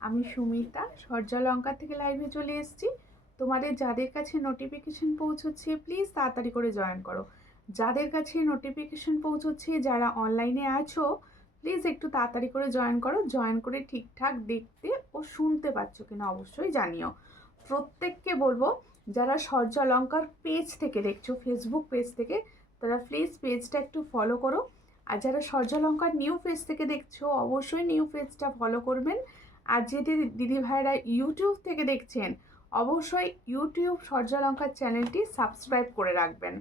আমি সুমিতা সূর্যলঙ্কা থেকে লাইভে চলে এসেছি। তোমাদের যাদের কাছে নোটিফিকেশন পৌঁছচ্ছে প্লিজ তাড়াতাড়ি করে জয়েন করো। যাদের কাছে নোটিফিকেশন পৌঁছচ্ছে, যারা অনলাইনে আছো প্লিজ একটু তাড়াতাড়ি করে জয়েন করো। জয়েন করে ঠিকঠাক দেখতে ও শুনতে পাচ্ছ কিনা অবশ্যই জানিও। প্রত্যেককে বলবো, যারা সূর্যলঙ্কার পেজ থেকে দেখছো, ফেসবুক পেজ থেকে, তারা প্লিজ পেজটা একটু ফলো করো। আর যারা সূর্যলঙ্কার নিউ পেজ থেকে দেখছো অবশ্যই নিউ পেজটা ফলো করবেন। আর যে দিদি ভাইরা ইউটিউব থেকে দেখছেন অবশ্যই ইউটিউব সূর্যলঙ্কার চ্যানেলটি সাবস্ক্রাইব করে রাখবেন।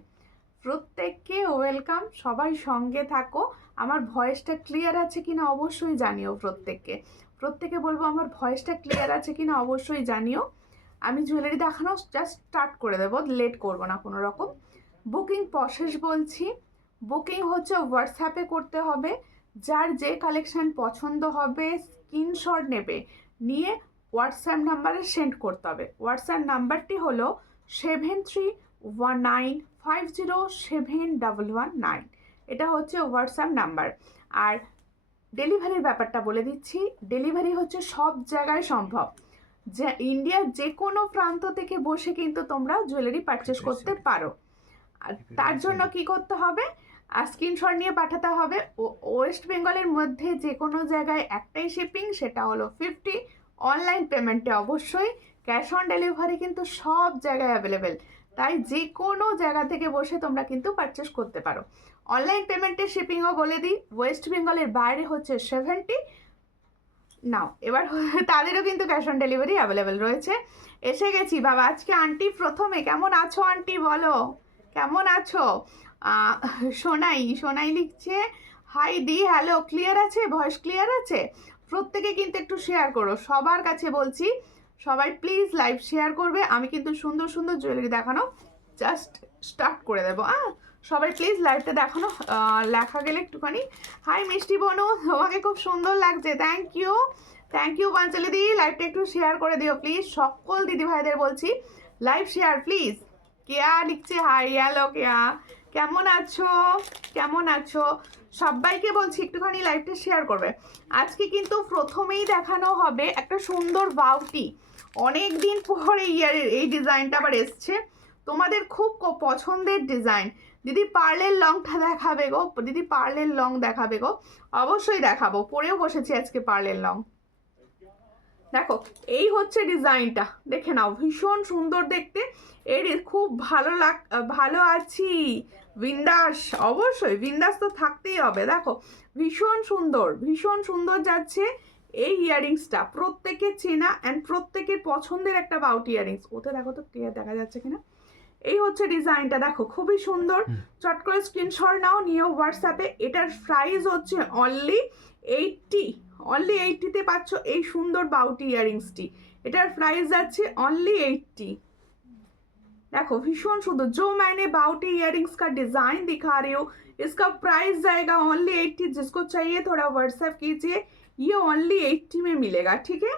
প্রত্যেককে ওয়েলকাম, সবাই সঙ্গে থাকো। আমার ভয়েসটা ক্লিয়ার আছে কিনা অবশ্যই জানিও। প্রত্যেকে বলবো আমার ভয়েসটা ক্লিয়ার আছে কিনা অবশ্যই জানিও। আমি জুয়েলারি দেখানো জাস্ট স্টার্ট করে দেবো, লেট করবো না কোনো রকম। বুকিং প্রসেস বলছি। বুকিং হচ্ছে হোয়াটসঅ্যাপে করতে হবে। যার যে কালেকশান পছন্দ হবে স্ক্রিনশট নেবে, নিয়ে হোয়াটসঅ্যাপ নাম্বারে সেন্ড করতে হবে। হোয়াটসঅ্যাপ নাম্বারটি হলো 7319507119। এটা হচ্ছে হোয়াটসঅ্যাপ নাম্বার। আর ডেলিভারির ব্যাপারটা বলে দিচ্ছি। ডেলিভারি হচ্ছে সব জায়গায় সম্ভব। যে ইন্ডিয়ার যে কোনো প্রান্ত থেকে বসে কিন্তু তোমরা জুয়েলারি পারচেস করতে পারো। আর তার জন্য কি করতে হবে, স্ক্রিনশট নিয়ে পাঠাতে হবে। ওয়েস্ট বেঙ্গলের মধ্যে যে কোনো জায়গায় একটাই শিপিং, সেটা হলো 50। অনলাইন পেমেন্টে অবশ্যই, ক্যাশ অন ডেলিভারি কিন্তু সব জায়গায় অ্যাভেলেবেল। তাই যে কোনো জায়গা থেকে বসে তোমরা কিন্তু পারচেস করতে পারো। অনলাইন পেমেন্টের শিপিংও বলে দিই, ওয়েস্ট বেঙ্গলের বাইরে হচ্ছে 70। নাও এবার তাদেরও কিন্তু ক্যাশ অন ডেলিভারি অ্যাভেলেবেল রয়েছে। এসে গেছি বাবা। আজকে আন্টি প্রথমে, কেমন আছো আন্টি বলো, কেমন আছো? সোনাই লিখছে হাই দি, হ্যালো, ক্লিয়ার আছে, ভয়েস ক্লিয়ার আছে? প্রত্যেকে কিন্তু একটু শেয়ার করো, সবার কাছে বলছি সবাই প্লিজ লাইভ শেয়ার করবে। আমি কিন্তু সুন্দর সুন্দর জুয়েলারি দেখানো জাস্ট স্টার্ট করে দেবো। সবাই প্লিজ লাইভটা দেখানো লেখা গেলে একটুখানি। হাই মিষ্টি বনু, তোমাকে খুব সুন্দর লাগছে, থ্যাংক ইউ পাঞ্চালি দি। লাইভটা একটু শেয়ার করে দিও প্লিজ। সকল দিদি ভাইদের বলছি লাইভ শেয়ার প্লিজ। কেয়া লিখছে হাই, হ্যালো কেয়া, কেমন আছো? সবাইকে বলছি একটুখানি লাইভটা শেয়ার করবে। আজকে কিন্তু প্রথমেই দেখানো হবে একটা সুন্দর বাউটি। অনেক দিন পরে এই ডিজাইনটা আবার এসছে, তোমাদের খুব পছন্দের ডিজাইন। দিদি পার্লের লংটা দেখাবে গো, দিদি পার্লের লং দেখাবে গো। অবশ্যই দেখাবো, পরেও বসেছি আজকে পার্লের লং। দেখো এই হচ্ছে ডিজাইনটা, দেখে নাও, ভীষণ সুন্দর দেখতে। এর খুব ভালো আছি বিন্দাস, অবশ্যই বিন্দাস তো থাকতেই হবে। দেখো ভীষণ সুন্দর যাচ্ছে এই ইয়ারিংসটা, প্রত্যেকের চেনা অ্যান্ড প্রত্যেকের পছন্দের একটা বাউটি ইয়ারিংস। ওতে দেখো তো ক্লিয়ার দেখা যাচ্ছে কিনা। এই হচ্ছে ডিজাইনটা, দেখো খুবই সুন্দর। চট করে স্ক্রিনশট নাও, নিয়ে হোয়াটসঅ্যাপে। এটার প্রাইস হচ্ছে অনলি 80তে পাচ্ছ এই সুন্দর বাউটি ইয়ারিংসটি। এটার প্রাইস যাচ্ছে অনলি 80। देखो भीषण सुंदर, जो मैंने बाउटी इयरिंग्स का डिजाइन दिखा रही हूँ इसका प्राइस जाएगा ओनली 80। जिसको चाहिए थोड़ा व्हाट्सएप कीजिए, ये ओनली 80 में मिलेगा, ठीक है।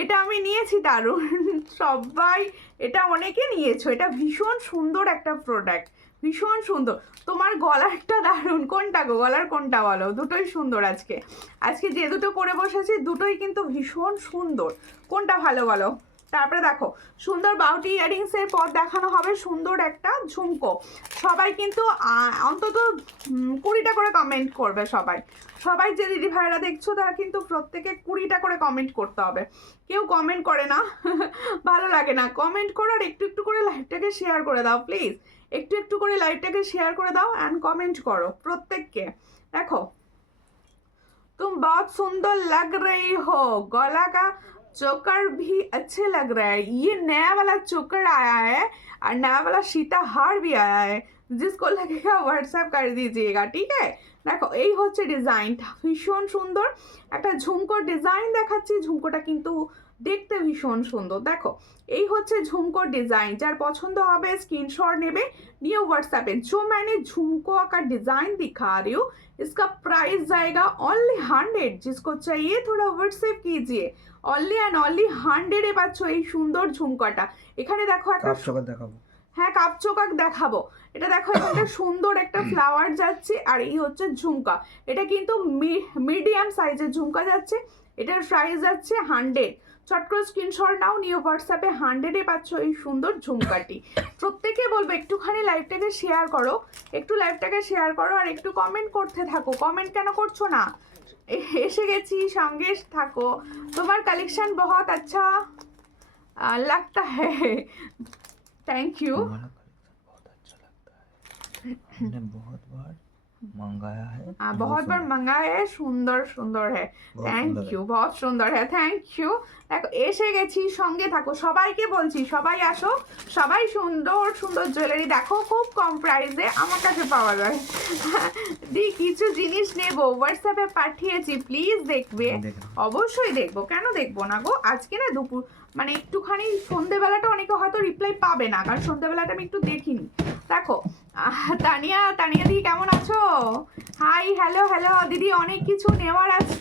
এটা আমি নিয়েছি, দারুণ, সবাই এটা অনেকে নিয়েছো। এটা ভীষণ সুন্দর একটা প্রোডাক্ট, ভীষণ সুন্দর। তোমার গলারটা দারুণ, কোনটা গো, গলার কোনটা বলো? দুটোই সুন্দর। আজকে যে দুটো পরে বসেছি দুটোই কিন্তু ভীষণ সুন্দর। কোনটা ভালো বলো? তারপরে দেখো সুন্দর বাউটি ইয়ারিংসের পর দেখানো হবে সুন্দর একটা ঝুমকো। সবাই কিন্তু অন্তত 20টা করে কমেন্ট করবে। সবাই যে দিদি ভাইরা দেখছো তারা কিন্তু প্রত্যেকে 20টা করে কমেন্ট করতে হবে। কেউ কমেন্ট করে না, ভালো লাগে না। কমেন্ট করো আর একটু করে লাইভটাকে শেয়ার করে দাও প্লিজ। একটু করে লাইভটাকে শেয়ার করে দাও অ্যান্ড কমেন্ট করো প্রত্যেককে। দেখো तुम बहुत सुंदर लग रही हो, गला का चोकर भी अच्छे लग रहा है। ये नया वाला चोकर आया है और नया वाला सीता हार भी आया है, जिसको लगेगा व्हाट्सएप कर दीजिएगा, ठीक है। দেখো এই হচ্ছে ডিজাইনটা, ভীষণ সুন্দর একটা ঝুমকোর ডিজাইন দেখাচ্ছি। ঝুমকোটা কিন্তু দেখতে ভীষণ সুন্দর। দেখো এই হচ্ছে ঝুমকোর ডিজাইন, যার পছন্দ হবে স্ক্রিনশট নেবে, নিয়ে व्हाट्सएप। जो मैंने झुमको का डिजाइन दिखा रही हूँ इसका प्राइस जाएगा ओनली 100। जिसको चाहिए थोड़ा व्हाट्सएप कीजिए। অনলি অ্যান্ড অনলি 100-এ পাচ্ছ এই সুন্দর ঝুমকাটা। এখানে দেখো একটা দেখাবো, হ্যাঁ কাপচোকাক দেখাবো। এটা দেখো এখানে সুন্দর একটা ফ্লাওয়ার যাচ্ছে, আর এই হচ্ছে ঝুমকা। এটা কিন্তু মিডিয়াম সাইজের ঝুমকা যাচ্ছে। এটার প্রাইস যাচ্ছে 100। চট করে স্ক্রিনশট নাও, নিয়ে হোয়াটসঅ্যাপে 100-এ পাচ্ছ এই সুন্দর ঝুমকাটি। প্রত্যেকে বলবো একটুখানি লাইভটাকে শেয়ার করো, একটু লাইভটাকে শেয়ার করো আর একটু কমেন্ট করতে থাকো। কমেন্ট কেন করছো না? এসে গেছি, সঙ্গে থাকো। তোমার কালেকশন বহুত আচ্ছা लगता है, थैंक यू। हमारा कलेक्शन बहुत अच्छा लगता है, हमने बहुत बार मंगाया है, बहुत बार मंगाया है, সুন্দর সুন্দর है, থ্যাংক ইউ, बहुत সুন্দর है, থ্যাংক ইউ। দেখো এসে গেছি, সঙ্গে থাকো। সবাইকে বলছি সবাই আসো, সবাই সুন্দর সুন্দর জুয়েলারি দেখো, খুব কম প্রাইসে আমার কাছে পাওয়া যায়। দি কিছু জিনিস নেবো, হোয়াটসঅ্যাপে পাঠিয়েছি, প্লিজ দেখবে। অবশ্যই দেখবো, কেন দেখবো না গো। আজকে না দুপুর মানে একটুখানি সন্ধেবেলাটা অনেকে হয়তো রিপ্লাই পাবে না, কারণ সন্ধেবেলাটা আমি একটু দেখিনি। দেখো তানিয়া, তানিয়া দিদি কেমন আছো? হাই, হ্যালো হ্যালো দিদি। অনেক কিছু নেওয়ার আছে,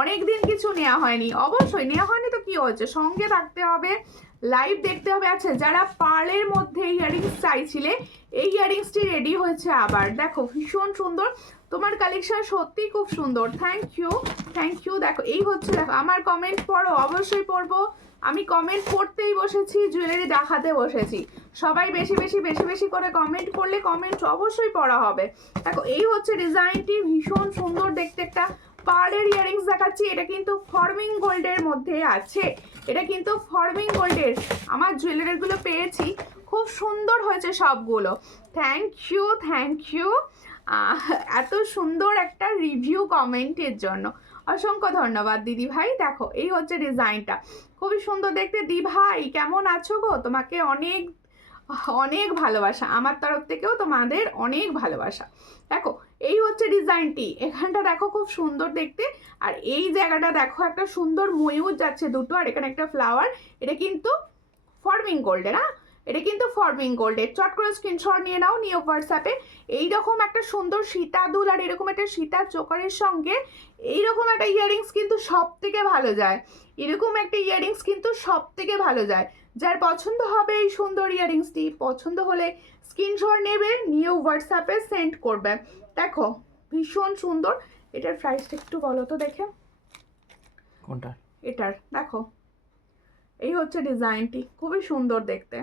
অনেক দিন কিছু নেওয়া হয়নি। অবশ্যই নেওয়া হয়নি তো কি হচ্ছে, সঙ্গে থাকতে হবে, লাইভ দেখতে হবে। আচ্ছা, যারা পার্লের মধ্যে ইয়ারিংস চাইছিলে, এই ইয়ারিংসটি রেডি হয়েছে আবার। দেখো ভীষণ সুন্দর, তোমার কালেকশন সত্যি খুব সুন্দর, থ্যাংক ইউ, থ্যাংক ইউ। দেখো এই হচ্ছে, দেখো আমার কমেন্ট পড়ো, অবশ্যই পড়বো। আমি কমেন্ট করতেই বসেছি, জুয়েলারি দেখাতে বসেছি। সবাই বেশি বেশি বেশি বেশি করে কমেন্ট করলে কমেন্ট অবশ্যই পড়া হবে। দেখো এই হচ্ছে ডিজাইনটি, ভীষণ সুন্দর দেখতে একটা পার্লের ইয়ারিংস দেখাচ্ছি। এটা কিন্তু ফর্মিং গোল্ডের মধ্যে আছে, এটা কিন্তু ফর্মিং গোল্ডের। আমার জুয়েলারিগুলো পেয়েছি, খুব সুন্দর হয়েছে সবগুলো, থ্যাংক ইউ, থ্যাংক ইউ। এত সুন্দর একটা রিভিউ কমেন্টের জন্য অসংখ্য ধন্যবাদ দিদি ভাই। দেখো এই হচ্ছে ডিজাইনটা, খুবই সুন্দর দেখতে। দি ভাই কেমন আছো গো? তোমাকে অনেক অনেক ভালোবাসা, আমার তরফ থেকেও তোমাদের অনেক ভালোবাসা। দেখো এই হচ্ছে ডিজাইনটি, এখানটা দেখো খুব সুন্দর দেখতে। আর এই জায়গাটা দেখো একটা সুন্দর ময়ূর যাচ্ছে দুটো, আর এখানে একটা ফ্লাওয়ার। এটা কিন্তু ফর্মিং গোল্ডের, হ্যাঁ এটা কিন্তু ফর্মিং গোল্ডের। চট করে স্ক্রিনশট নিয়ে নাও, নিয়ে হোয়াটসঅ্যাপে। এইরকম একটা সুন্দর সীতা দুল আর এরকম একটা সীতা চোকারের সঙ্গে এইরকম একটা ইয়ারিংস কিন্তু সব থেকে ভালো যায়, এরকম একটা ইয়ারিংস কিন্তু সব থেকে ভালো যায়। যার পছন্দ হবে এই সুন্দর ইয়ারিংসটি, পছন্দ হলে স্ক্রিনশট নেবে, নিয়ে হোয়াটসঅ্যাপে সেন্ড করবে। দেখো ভীষণ সুন্দর। এটার প্রাইসটা একটু বলো তো দেখে, কোনটা? এটার দেখো, এই হচ্ছে ডিজাইনটি, খুবই সুন্দর দেখতে।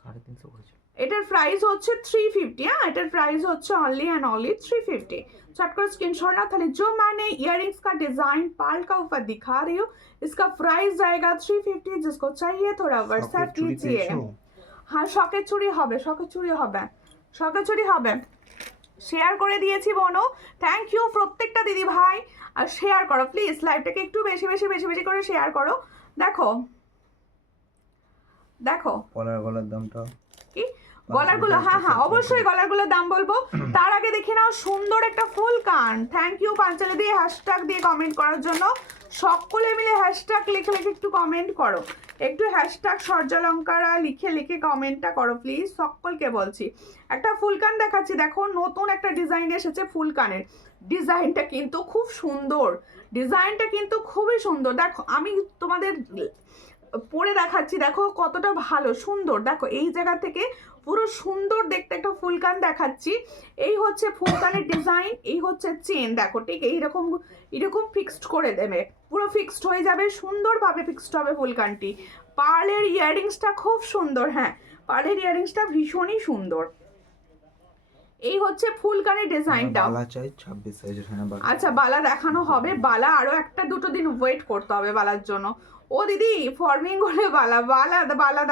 350 করেছে। এটার প্রাইস হচ্ছে 350। হ্যাঁ এটার প্রাইস হচ্ছে অনলি एंड ओनली 350। चट कर स्क्रीनशॉट ना थाले जो मैंने इयररिंग्स का डिजाइन पाल का ऊपर दिखा रही हूँ, इसका प्राइस जाएगा 350। जिसको चाहिए थोड़ा व्हाट्सएप कीजिए। हाँ শখের চুড়ি হবে, শখের চুড়ি হবে, শখের চুড়ি হবে। শেয়ার করে দিয়েছি বোনো, থ্যাংক ইউ প্রত্যেকটা দিদি ভাই। আর শেয়ার করো প্লিজ, লাইভটাকে একটু বেশি বেশি বেশি বেশি করে শেয়ার করো। দেখো দেখো গলার দামটা কি, গলারগুলো, হ্যাঁ হ্যাঁ অবশ্যই গলারগুলোর দাম বলবো। তার আগে দেখে নাও সুন্দর একটা ফুল কান। থ্যাংক ইউ পাঞ্চালি দিয়ে হ্যাশট্যাগ দিয়ে কমেন্ট করার জন্য। সকলে মিলে হ্যাশট্যাগ লিখে লিখে একটু কমেন্ট করো, একটু হ্যাশট্যাগ সূর্যালঙ্কারা লিখে লিখে কমেন্টটা করো প্লিজ, সকলকে বলছি। একটা ফুলকান দেখাচ্ছি, দেখো নতুন একটা ডিজাইন এসেছে ফুলকানের। ডিজাইনটা কিন্তু খুব সুন্দর, ডিজাইনটা কিন্তু খুবই সুন্দর। দেখো আমি তোমাদের পরে দেখাচ্ছি, দেখো কতটা ভালো সুন্দর। দেখো এই জায়গা থেকে পুরো সুন্দর দেখতে একটা ফুলকান দেখাচ্ছি। এই হচ্ছে ফুলকানের ডিজাইন, এই হচ্ছে চেন। দেখো ঠিক এইরকম এরকম ফিক্সড করে দেবে, পুরো ফিক্সড হয়ে যাবে, সুন্দরভাবে ফিক্সড হবে ফুলকানটি। পার্লের ইয়াররিংসটা খুব সুন্দর, হ্যাঁ পার্লের ইয়াররিংসটা ভীষণই সুন্দর। এই হচ্ছে ফুলকানের ডিজাইনটা। বালা চাই 26 সাইজের। হ্যাঁ আচ্ছা বালা দেখানো হবে, বালা আরো একটা দুটো দিন ওয়েট করতে হবে বালার জন্য। ও দিদি ফর্মিং করে বালা বালা বালা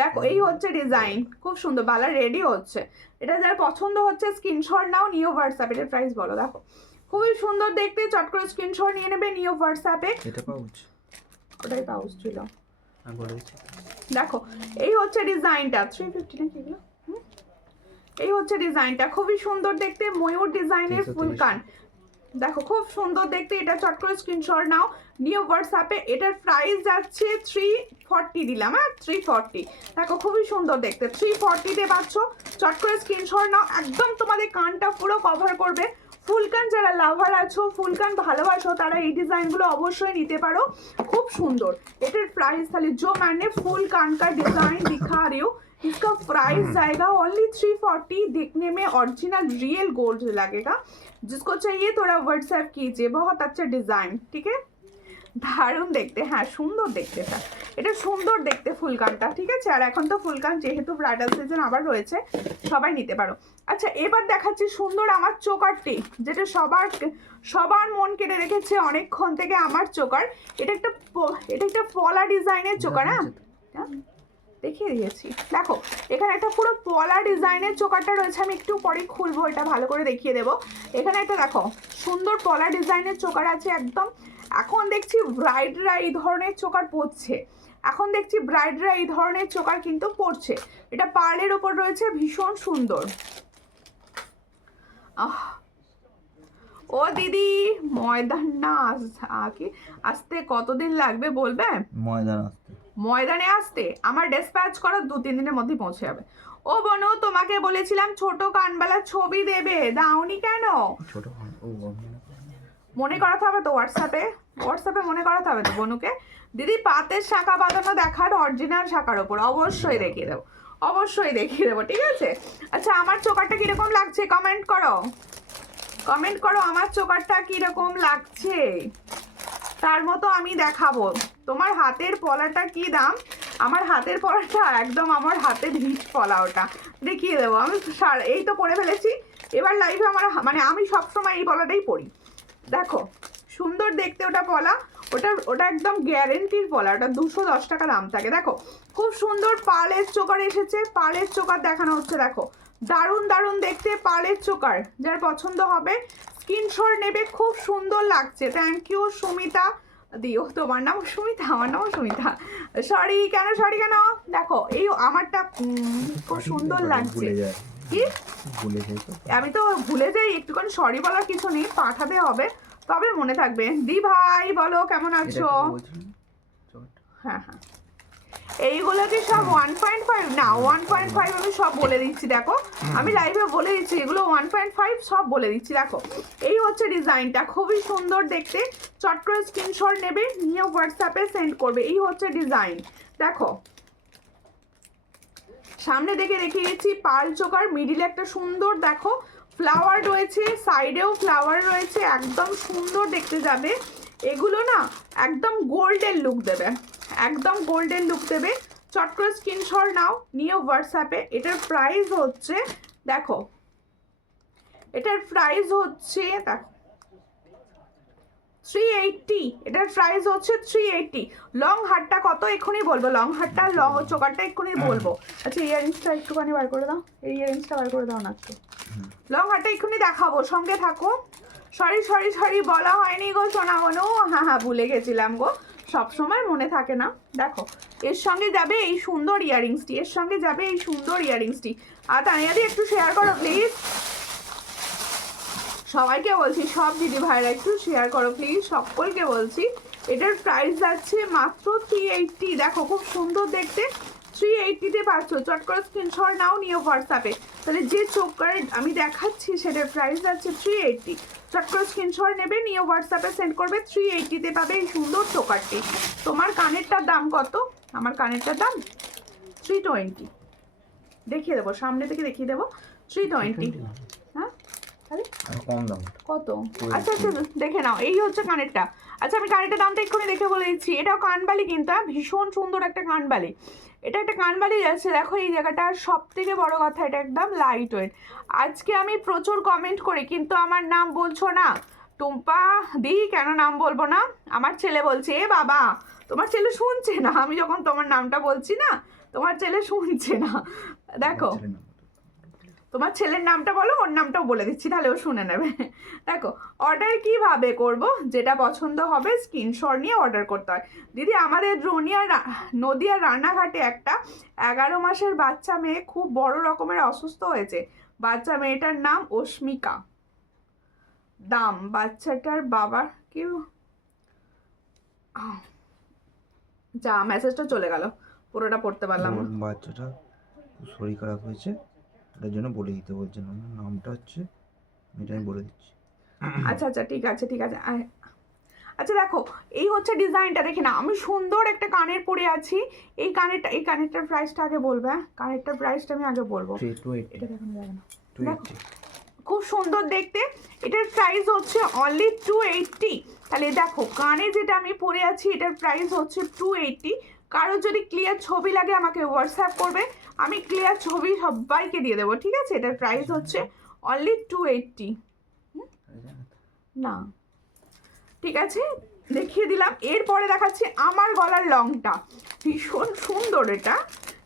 দেখো এই হচ্ছে ডিজাইন, খুব সুন্দর, বালা রেডি হচ্ছে। এটা যার পছন্দ হচ্ছে স্ক্রিনশট নাও, নিও হোয়াটসঅ্যাপে। এটার প্রাইস বলো। দেখো খুবই সুন্দর দেখতে, চট করে স্ক্রিনশট নিয়ে নেবে, নিও হোয়াটসঅ্যাপে। এটা পাউচ, ওটাই পাউচ ছিল। আমি বলেছি। দেখো এই হচ্ছে ডিজাইনটা, 350 নাকি এগুলো? এই হচ্ছে ডিজাইনটা, খুবই সুন্দর দেখতে, ময়ূর ডিজাইনের ফুলকান। দেখো খুব সুন্দর দেখতে, এটা চট করে স্ক্রিনশট নাও, নিউ হোয়াটসঅ্যাপে। এটার প্রাইস যাচ্ছে 340 দিলাম, হ্যাঁ 340। দেখো খুবই সুন্দর দেখতে, 340 তে পাচ্ছ। চট করে স্ক্রিনশট নাও, একদম তোমাদের কানটা পুরো কভার করবে, ফুলকান যারা লাভার আছো, ফুলকান ভালোবাসো, তারা এই ডিজাইনগুলো অবশ্যই নিতে পারো, খুব সুন্দর। এটার প্রাইস তাহলে जो मैंने फुल कान का डिजाइन दिखा रही हूँ, इसका प्राइस जाएगा ओनली 340। देखने में ओरिजिनल रियल गोल्ड लगेगा। जिसको चाहिए थोड़ा व्हाट्सएप कीजिए। बहुत अच्छा डिजाइन, ठीक है, দারুণ দেখতে, হ্যাঁ সুন্দর দেখতে, এটা সুন্দর দেখতে ফুলকানটা, ঠিক আছে। আর এখন তো ফুলকান যেহেতু ব্রাইডাল সিজন আবার রয়েছে, সবাই নিতে পারো। আচ্ছা এবার দেখাচ্ছি সুন্দর আমার চোকারটি, যেটা সবার মন কেড়ে রেখেছে অনেকক্ষণ থেকে, আমার চোকার। এটা একটা পলা ডিজাইনের চোকার। হ্যাঁ দেখিয়ে দিয়েছি, দেখো এখানে একটা পুরো পলা ডিজাইনের চোকারটা রয়েছে, আমি একটু পরে খুলবো, এটা ভালো করে দেখিয়ে দেবো। এখানে একটা দেখো সুন্দর পলা ডিজাইনের চোকার আছে একদম। এখন দেখছি ব্রাইডরা এই ধরনের চোকার পরছে, এখন দেখছি ব্রাইডরা এই ধরনের চোকার কিন্তু পরছে। এটা পার্লের ওপর রয়েছে, ভীষণ সুন্দর। ও দিদি ময়দান না আসতে কতদিন লাগবে বলবে? ময়দানে আসতে আমার ডিসপ্যাচ করার 2-3 দিনের মধ্যে পৌঁছে যাবে। ও বনু তোমাকে বলেছিলাম ছোট কানবালা ছবি দেবে, দাওনি কেন? মনে করাতে হবে তো হোয়াটসঅ্যাপে মনে করাতে হবে তো বনুকে। দিদি পাতের শাখা বাঁধানো দেখার, অরিজিনাল শাখার ওপর অবশ্যই দেখিয়ে দেবো, অবশ্যই দেখিয়ে দেবো, ঠিক আছে। আচ্ছা আমার চোকারটা কিরকম লাগছে কমেন্ট করো, কমেন্ট করো আমার চোকারটা কিরকম লাগছে, তার মতো আমি দেখাবো। তোমার হাতের পলাটা কি দাম? আমার হাতের পলাটা একদম আমার হাতের হিট পলা, ওটা দেখিয়ে দেবো আমি। এই তো পরে ফেলেছি, এবার লাইভে আমার মানে আমি সবসময় এই পলাটাই পরি। দেখো সুন্দর দেখতে ওটা পলা, ওটা একদম গ্যারেন্টির পলা, ওটা 210 টাকা দাম থাকে। দেখো খুব সুন্দর পার্লের চোকার এসেছে, পার্লের চোকার দেখানো হচ্ছে, দেখো দারুণ দারুণ দেখতে পার্লের চোকার। যার পছন্দ হবে স্ক্রিনশট নেবে, খুব সুন্দর লাগছে। থ্যাংক ইউ সুমিতা দিও, তোমার নাম সুমিতা, আমার নাম সুমিতা। সরি কেন দেখো এই আমারটা খুব সুন্দর লাগছে। কি আমি তো ভুলে যাই, একটুখানি সরি বলার কিছু নেই, পাঠাতে হবে তবে মনে থাকবে। দি ভাই বলো কেমন আছো? হ্যাঁ হ্যাঁ এইগুলো কি সব 1.5 না? 1.5 আমি সব বলে দিচ্ছি, দেখো আমি লাইভে বলে দিচ্ছি, এগুলো 1.5 সব বলে দিচ্ছি। দেখো এই হচ্ছে ডিজাইনটা, খুবই সুন্দর দেখতে। চট করে স্ক্রিনশট নেবে, নিয়ে হোয়াটসঅ্যাপে সেন্ড করবে। এই হচ্ছে ডিজাইন, দেখো সামনে দেখে দেখিয়েছি পার্ল চোকার, মিডিলে একটা সুন্দর দেখো ফ্লাওয়ার রয়েছে, সাইডেও ফ্লাওয়ার রয়েছে, একদম সুন্দর দেখতে যাবে। এগুলো না একদম গোল্ডেন লুক দেবে, একদম গোল্ডেন লুক দেবে। চট করে স্ক্রিনশট নাও, নিয়ে হোয়াটসঅ্যাপে। এটার প্রাইস হচ্ছে দেখো, এটার প্রাইস হচ্ছে দেখো 380, এটার প্রাইস হচ্ছে 380। লং হারটা কত এক্ষুনি বলবো, লং হারটা লং চোকারটা এক্ষুনি বলবো। আচ্ছা ইয়ারিংসটা একটুখানি বার করে দাও, এই ইয়ারিংসটা বার করে দাও না একটু। লং হারটা এক্ষুনি দেখাবো, সঙ্গে থাকো। সরি বলা হয়নি গো সোনা বনু, হ্যাঁ ভুলে গেছিলাম গো, সবসময় মনে থাকে না। দেখো এর সঙ্গে যাবে এই সুন্দর ইয়ারিংসটি, এর সঙ্গে যাবে এই সুন্দর ইয়ারিংসটি। আর তানিয়াদি একটু শেয়ার করো প্লিজ, সবাইকে বলছি, সব দিদি ভাইরা একটু শেয়ার করো প্লিজ, সকলকে বলছি। এটার প্রাইস যাচ্ছে মাত্র 380। দেখো খুব সুন্দর দেখতে, 380-তে পাচ্ছ। চট করে স্ক্রিনশট নাও, নিয়ে হোয়াটসঅ্যাপে। তাহলে যে চোকার আমি দেখাচ্ছি সেটার প্রাইস যাচ্ছে 380। চট করে স্ক্রিনশট নেবে, নিয়ে হোয়াটসঅ্যাপে সেন্ড করবে। 380-তে পাবে এই সুন্দর চোকারটি। তোমার কানেরটার দাম কত? আমার কানেরটার দাম 320। দেখিয়ে দেবো, সামনে থেকে দেখিয়ে দেবো, 320। হ্যাঁ কম দাম কত? আচ্ছা দেখে নাও, এই হচ্ছে কানেরটা। আচ্ছা আমি কানেরটার দামটা এক্ষুনি দেখে বলে দিচ্ছি। এটাও কানবালি কিন্তু, ভীষণ সুন্দর একটা কানবালি। এটা একটা কানবালি যাচ্ছে, দেখো এই জায়গাটা। আর সব থেকে বড় কথা, এটা একদম লাইট ওয়েট। আজকে আমি প্রচুর কমেন্ট করি কিন্তু আমার নাম বলছো না। টুম্পা দি কেন নাম বলবো না? আমার ছেলে বলছে, এ বাবা তোমার ছেলে শুনছে না, আমি যখন তোমার নামটা বলছি না তোমার ছেলে শুনছে না। দেখো তোমার ছেলের নামটা বলো, ওর নামটাও বলে দিচ্ছি, তাহলে ও শুনে নেবে। দেখো অর্ডার কিভাবে করব, যেটা পছন্দ হবে স্ক্রিনশট নিয়ে অর্ডার করতে হয়। দিদি আমাদের নদিয়া রানাঘাটে একটা 11 মাসের বাচ্চা মেয়ে খুব বড় রকমের অসুস্থ হয়েছে। বাচ্চা মেয়েটার নাম অস্মিকা। দাম বাচ্চাটার বাবার কি, যা মেসেজটা চলে গেল, পুরোটা পড়তে পারলাম না। বাচ্চাটা শরীর খারাপ হয়েছে, তার জন্য বলে দিতে বলছেন। আমার নামটা হচ্ছে, এটা আমি বলে দিচ্ছি। আচ্ছা আচ্ছা ঠিক আছে ঠিক আছে আচ্ছা দেখো এই হচ্ছে ডিজাইনটা, দেখে না আমি সুন্দর একটা কানের পরে আছি। এই কানেরটার প্রাইসটা আগে বলবে, হ্যাঁ কানেরটার প্রাইসটা আমি আগে বলবো। 280 এটা দেখানো যাবে না। 280 খুব সুন্দর দেখতে, এটার প্রাইস হচ্ছে অনলি 280। তাহলে দেখো কানে যেটা আমি পরে আছি এটার প্রাইস হচ্ছে 280। কারো যদি ক্লিয়ার ছবি লাগে আমাকে হোয়াটসঅ্যাপ করবে, আমি ক্লিয়ার ছবি সবাইকে দিয়ে দেবো, ঠিক আছে? এটার প্রাইস হচ্ছে অনলি 280। না ঠিক আছে দেখিয়ে দিলাম। এরপরে দেখাচ্ছি আমার গলার লংটা, ভীষণ সুন্দর, এটা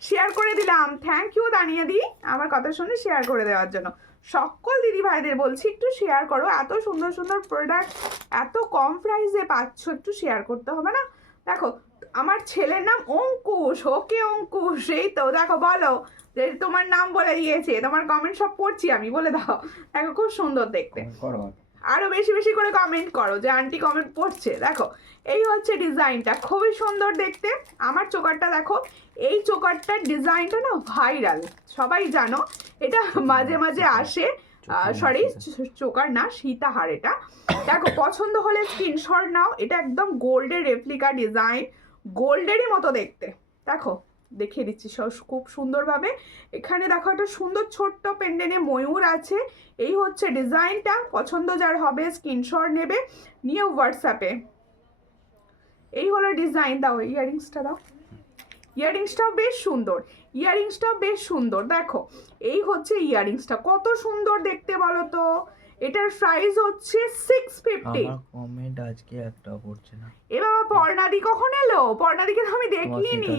শেয়ার করে দিলাম। থ্যাংক ইউ দানিয়া দি আমার কথা শুনে শেয়ার করে দেওয়ার জন্য। সকল দিদি ভাইদের বলছি একটু শেয়ার করো, এত সুন্দর সুন্দর প্রোডাক্ট এত কম প্রাইসে পাচ্ছ, একটু শেয়ার করতে হবে না? দেখো আমার ছেলের নাম অঙ্কুশ, ওকে অঙ্কুশ, এই তো দেখো বলো যে তোমার নাম বলে দিয়েছে, তোমার কমেন্ট সব পড়ছি আমি, বলে দাও। দেখো খুব সুন্দর দেখতে, আরো বেশি বেশি করে কমেন্ট করো যে আন্টি কমেন্ট পড়ছে। দেখো এই হচ্ছে ডিজাইনটা, খুবই সুন্দর দেখতে। আমার চোকারটা দেখো, এই চোকারটার ডিজাইনটা না ভাইরাল, সবাই জানো এটা মাঝে মাঝে আসে। সরি চোকার না, সীতাহার এটা। দেখো পছন্দ হলে স্ক্রিনশট নাও, এটা একদম গোল্ডের রেপ্লিকা ডিজাইন, গোল্ডেরই মতো দেখতে। দেখো দেখিয়ে দিচ্ছি খুব সুন্দরভাবে। এখানে দেখো একটা সুন্দর ছোট্ট পেন্ডেন্টে ময়ূর আছে। এই হচ্ছে ডিজাইনটা, পছন্দ যার হবে স্ক্রিনশট নেবে, নিয়ে হোয়াটসঅ্যাপে। এই হলো ডিজাইন। দাও ইয়াররিংসটা দাও, ইয়াররিংসটাও বেশ সুন্দর, ইয়াররিংসটাও বেশ সুন্দর। দেখো এই হচ্ছে ইয়াররিংসটা, কত সুন্দর দেখতে বলো তো। এটার প্রাইস হচ্ছে 650। আমার কমেন্ট আজকে একটাও পড়ছে না। এ বাবা পর্ণাদি কখন এলো? পর্ণাদিকে তো আমি দেখিনি।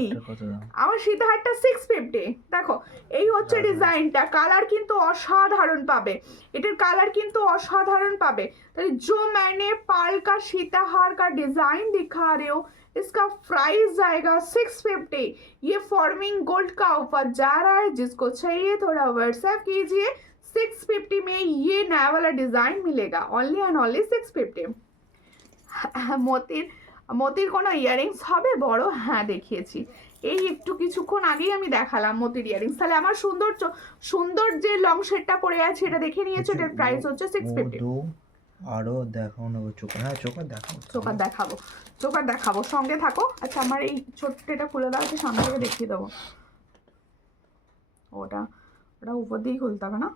আমার সীতাহারটা 650। দেখো এই হচ্ছে ডিজাইনটা, কালার কিন্তু অসাধারণ পাবে, এটার কালার কিন্তু অসাধারণ পাবে। তাহলে जो मैंने पाल का सीताहार का डिजाइन दिखा रहे हो इसका प्राइस जाएगा 650। ये फॉर्मिंग गोल्ड का ऑफर जा रहा है, जिसको चाहिए थोड़ा व्हाट्सएप कीजिए। 650 में ये नया वाला डिजाइन मिलेगा, ओनली एंड ओनली 650। মতির কোনো ইয়াররিংস হবে বড়? হ্যাঁ দেখিয়েছি, এই একটু কিছুক্ষণ আগেই আমি দেখালাম মতির ইয়াররিংস। তাহলে আমার সুন্দর সুন্দর যে লং সেটটা পরে আছে এটা দেখে নিয়েছো, এটার প্রাইস হচ্ছে 650। আরো দেখাও না চোকার? হ্যাঁ চোকার দেখাও, চোকার দেখাবো, চোকার দেখাবো, সঙ্গে থাকো। আচ্ছা আমার এই ছোট্ট এটা খুলে দাও, একটু সামনে থেকে দেখিয়ে দেবো। ওটা ওটা উপর দিয়েই খুলতে হবে না?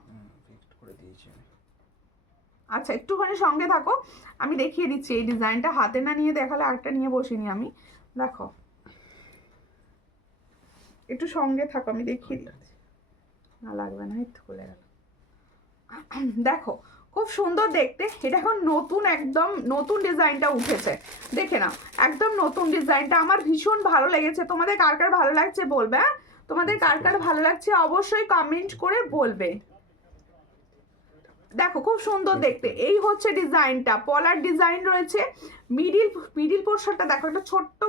আচ্ছা একটুখানি সঙ্গে থাকো, আমি দেখিয়ে দিচ্ছি। এই ডিজাইনটা হাতে না নিয়ে দেখালে আরেকটা নিয়ে বসিনি আমি। দেখো একটু সঙ্গে থাকো, আমি দেখিয়ে দিচ্ছি। না লাগবে না, একটু খুলে গেল। দেখো খুব সুন্দর দেখতে, এটা এখন নতুন, একদম নতুন ডিজাইনটা উঠেছে, দেখে নাও একদম নতুন ডিজাইনটা। আমার ভীষণ ভালো লেগেছে। তোমাদের কার কার ভালো লাগছে বলবে, হ্যাঁ তোমাদের কার কার ভালো লাগছে অবশ্যই কমেন্ট করে বলবে। দেখো খুব সুন্দর দেখতে, এই হচ্ছে ডিজাইনটা, পলার ডিজাইন রয়েছে। মিডিল পোর্শনটা দেখো একটা ছোট্ট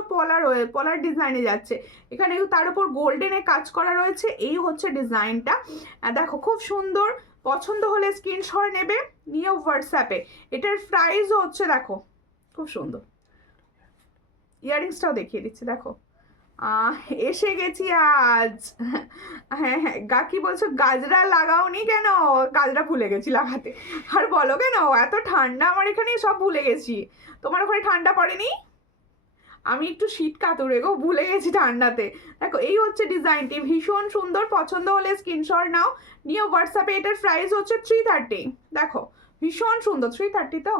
পলার ডিজাইনে যাচ্ছে, এখানে তার উপর গোল্ডেনে কাজ করা রয়েছে। এই হচ্ছে ডিজাইনটা, দেখো খুব সুন্দর। পছন্দ হলে স্ক্রিনশট নেবে, নিয়ে হোয়াটসঅ্যাপে। এটার প্রাইস হচ্ছে দেখো খুব সুন্দর। ইয়াররিংসটাও দেখিয়ে দিচ্ছি, দেখো এসে গেছি আজ। হ্যাঁ হ্যাঁ গাকি বলছো গাজরা লাগাওনি কেন? গাজরা ভুলে গেছি লাগাতে। আর বলো কেন এত ঠান্ডা, আমার এখানে সব ভুলে গেছি। তোমার ওখানে ঠান্ডা পড়েনি? আমি একটু শীত কাতুরে গো, ভুলে গেছি ঠান্ডাতে। দেখো এই হচ্ছে ডিজাইনটি, ভীষণ সুন্দর। পছন্দ হলে স্ক্রিনশট নাও, নিয়ে হোয়াটসঅ্যাপে। এটার প্রাইস হচ্ছে 330। দেখো ভীষণ সুন্দর, 330 তো।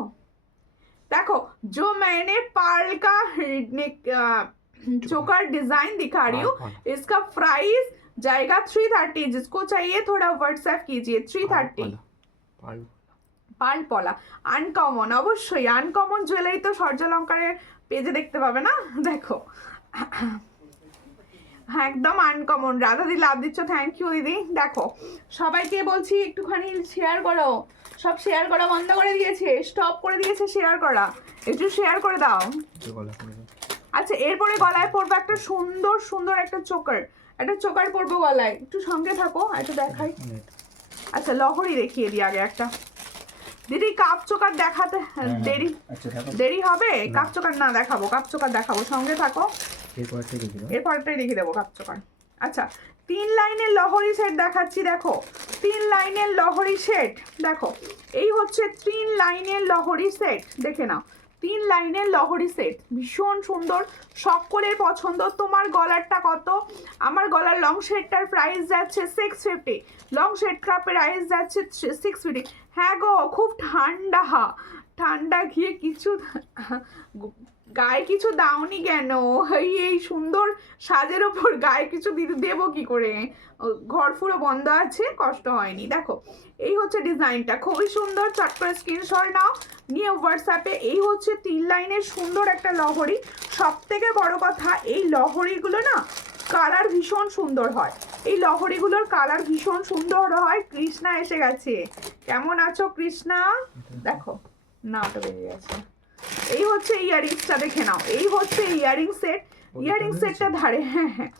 দেখো जो मैंने पार्ल का चोकर डिजाइन दिखा रही हूँ, इसका प्राइस जाएगा 330। जिसको चाहिए थोड़ा व्हाट्सएप कीजिए। 330 পাল পলা আনকমন, অবশ্যই আনকমন জুয়েলারি তো সূর্যালঙ্কারের পেজে দেখতে পাবে না। দেখো হ্যাঁ একদম আনকমন। রাধা দি লাভ দিচ্ছ, থ্যাংক ইউ দিদি। দেখো সবাইকে বলছি একটুখানি শেয়ার করো, সব শেয়ার করা বন্ধ করে দিয়েছে, স্টপ করে দিয়েছে শেয়ার করা, একটু শেয়ার করে দাও। আচ্ছা এরপরে গলায় পরবো একটা সুন্দর সুন্দর একটা চোকার, একটা চোকার পরবো গলায়, একটু সঙ্গে থাকো, একটু দেখাই। আচ্ছা লহরি দেখিয়ে দিই আগে একটা। দিদি কাপ চোকার দেখাতে দেরি হবে? কাপ চোকার না দেখাবো, কাপ চোকার দেখাবো, সঙ্গে থাকো। এরপরটাই দেখিয়ে দেবো কাপ চোকার। আচ্ছা 3 লাইনের লহরি সেট দেখাচ্ছি, দেখো 3 লাইনের লহরি সেট, দেখো এই হচ্ছে 3 লাইনের লহরি সেট, দেখে নাও 3 লাইনের লহরি সেট, ভীষণ সুন্দর, সকলের পছন্দ। তোমার গলারটা কত? আমার গলার লং শেডটার প্রাইস যাচ্ছে 650, লং শেডটা প্রাইস যাচ্ছে 650। হ্যাঁ গো, খুব ঠান্ডা, ঠান্ডা গিয়ে কিছু গায়ে কিছু দাওনি কেন? এই সুন্দর সাজের ওপর গায়ে কিছু দেবো কি করে? ঘর পুরো বন্ধ আছে, কষ্ট হয়নি। দেখো এই হচ্ছে ডিজাইনটা, খুবই সুন্দর, চট করে স্ক্রিনশট নাও, নিয়ে হোয়াটসঅ্যাপে। এই হচ্ছে 3 লাইনের সুন্দর একটা লহরি। সব থেকে বড় কথা, এই লহরিগুলো না কালার ভীষণ সুন্দর হয়, এই লহরিগুলোর কালার ভীষণ সুন্দর হয়। কৃষ্ণা এসে গেছে, কেমন আছো কৃষ্ণা? দেখো না, ওটা বেরিয়ে গেছে। এই হচ্ছে ইয়ারিংসটা, দেখে নাও, এই হচ্ছে ইয়ারিং সেট, ইয়ারিং সেটটা ধারে, হ্যাঁ হ্যাঁ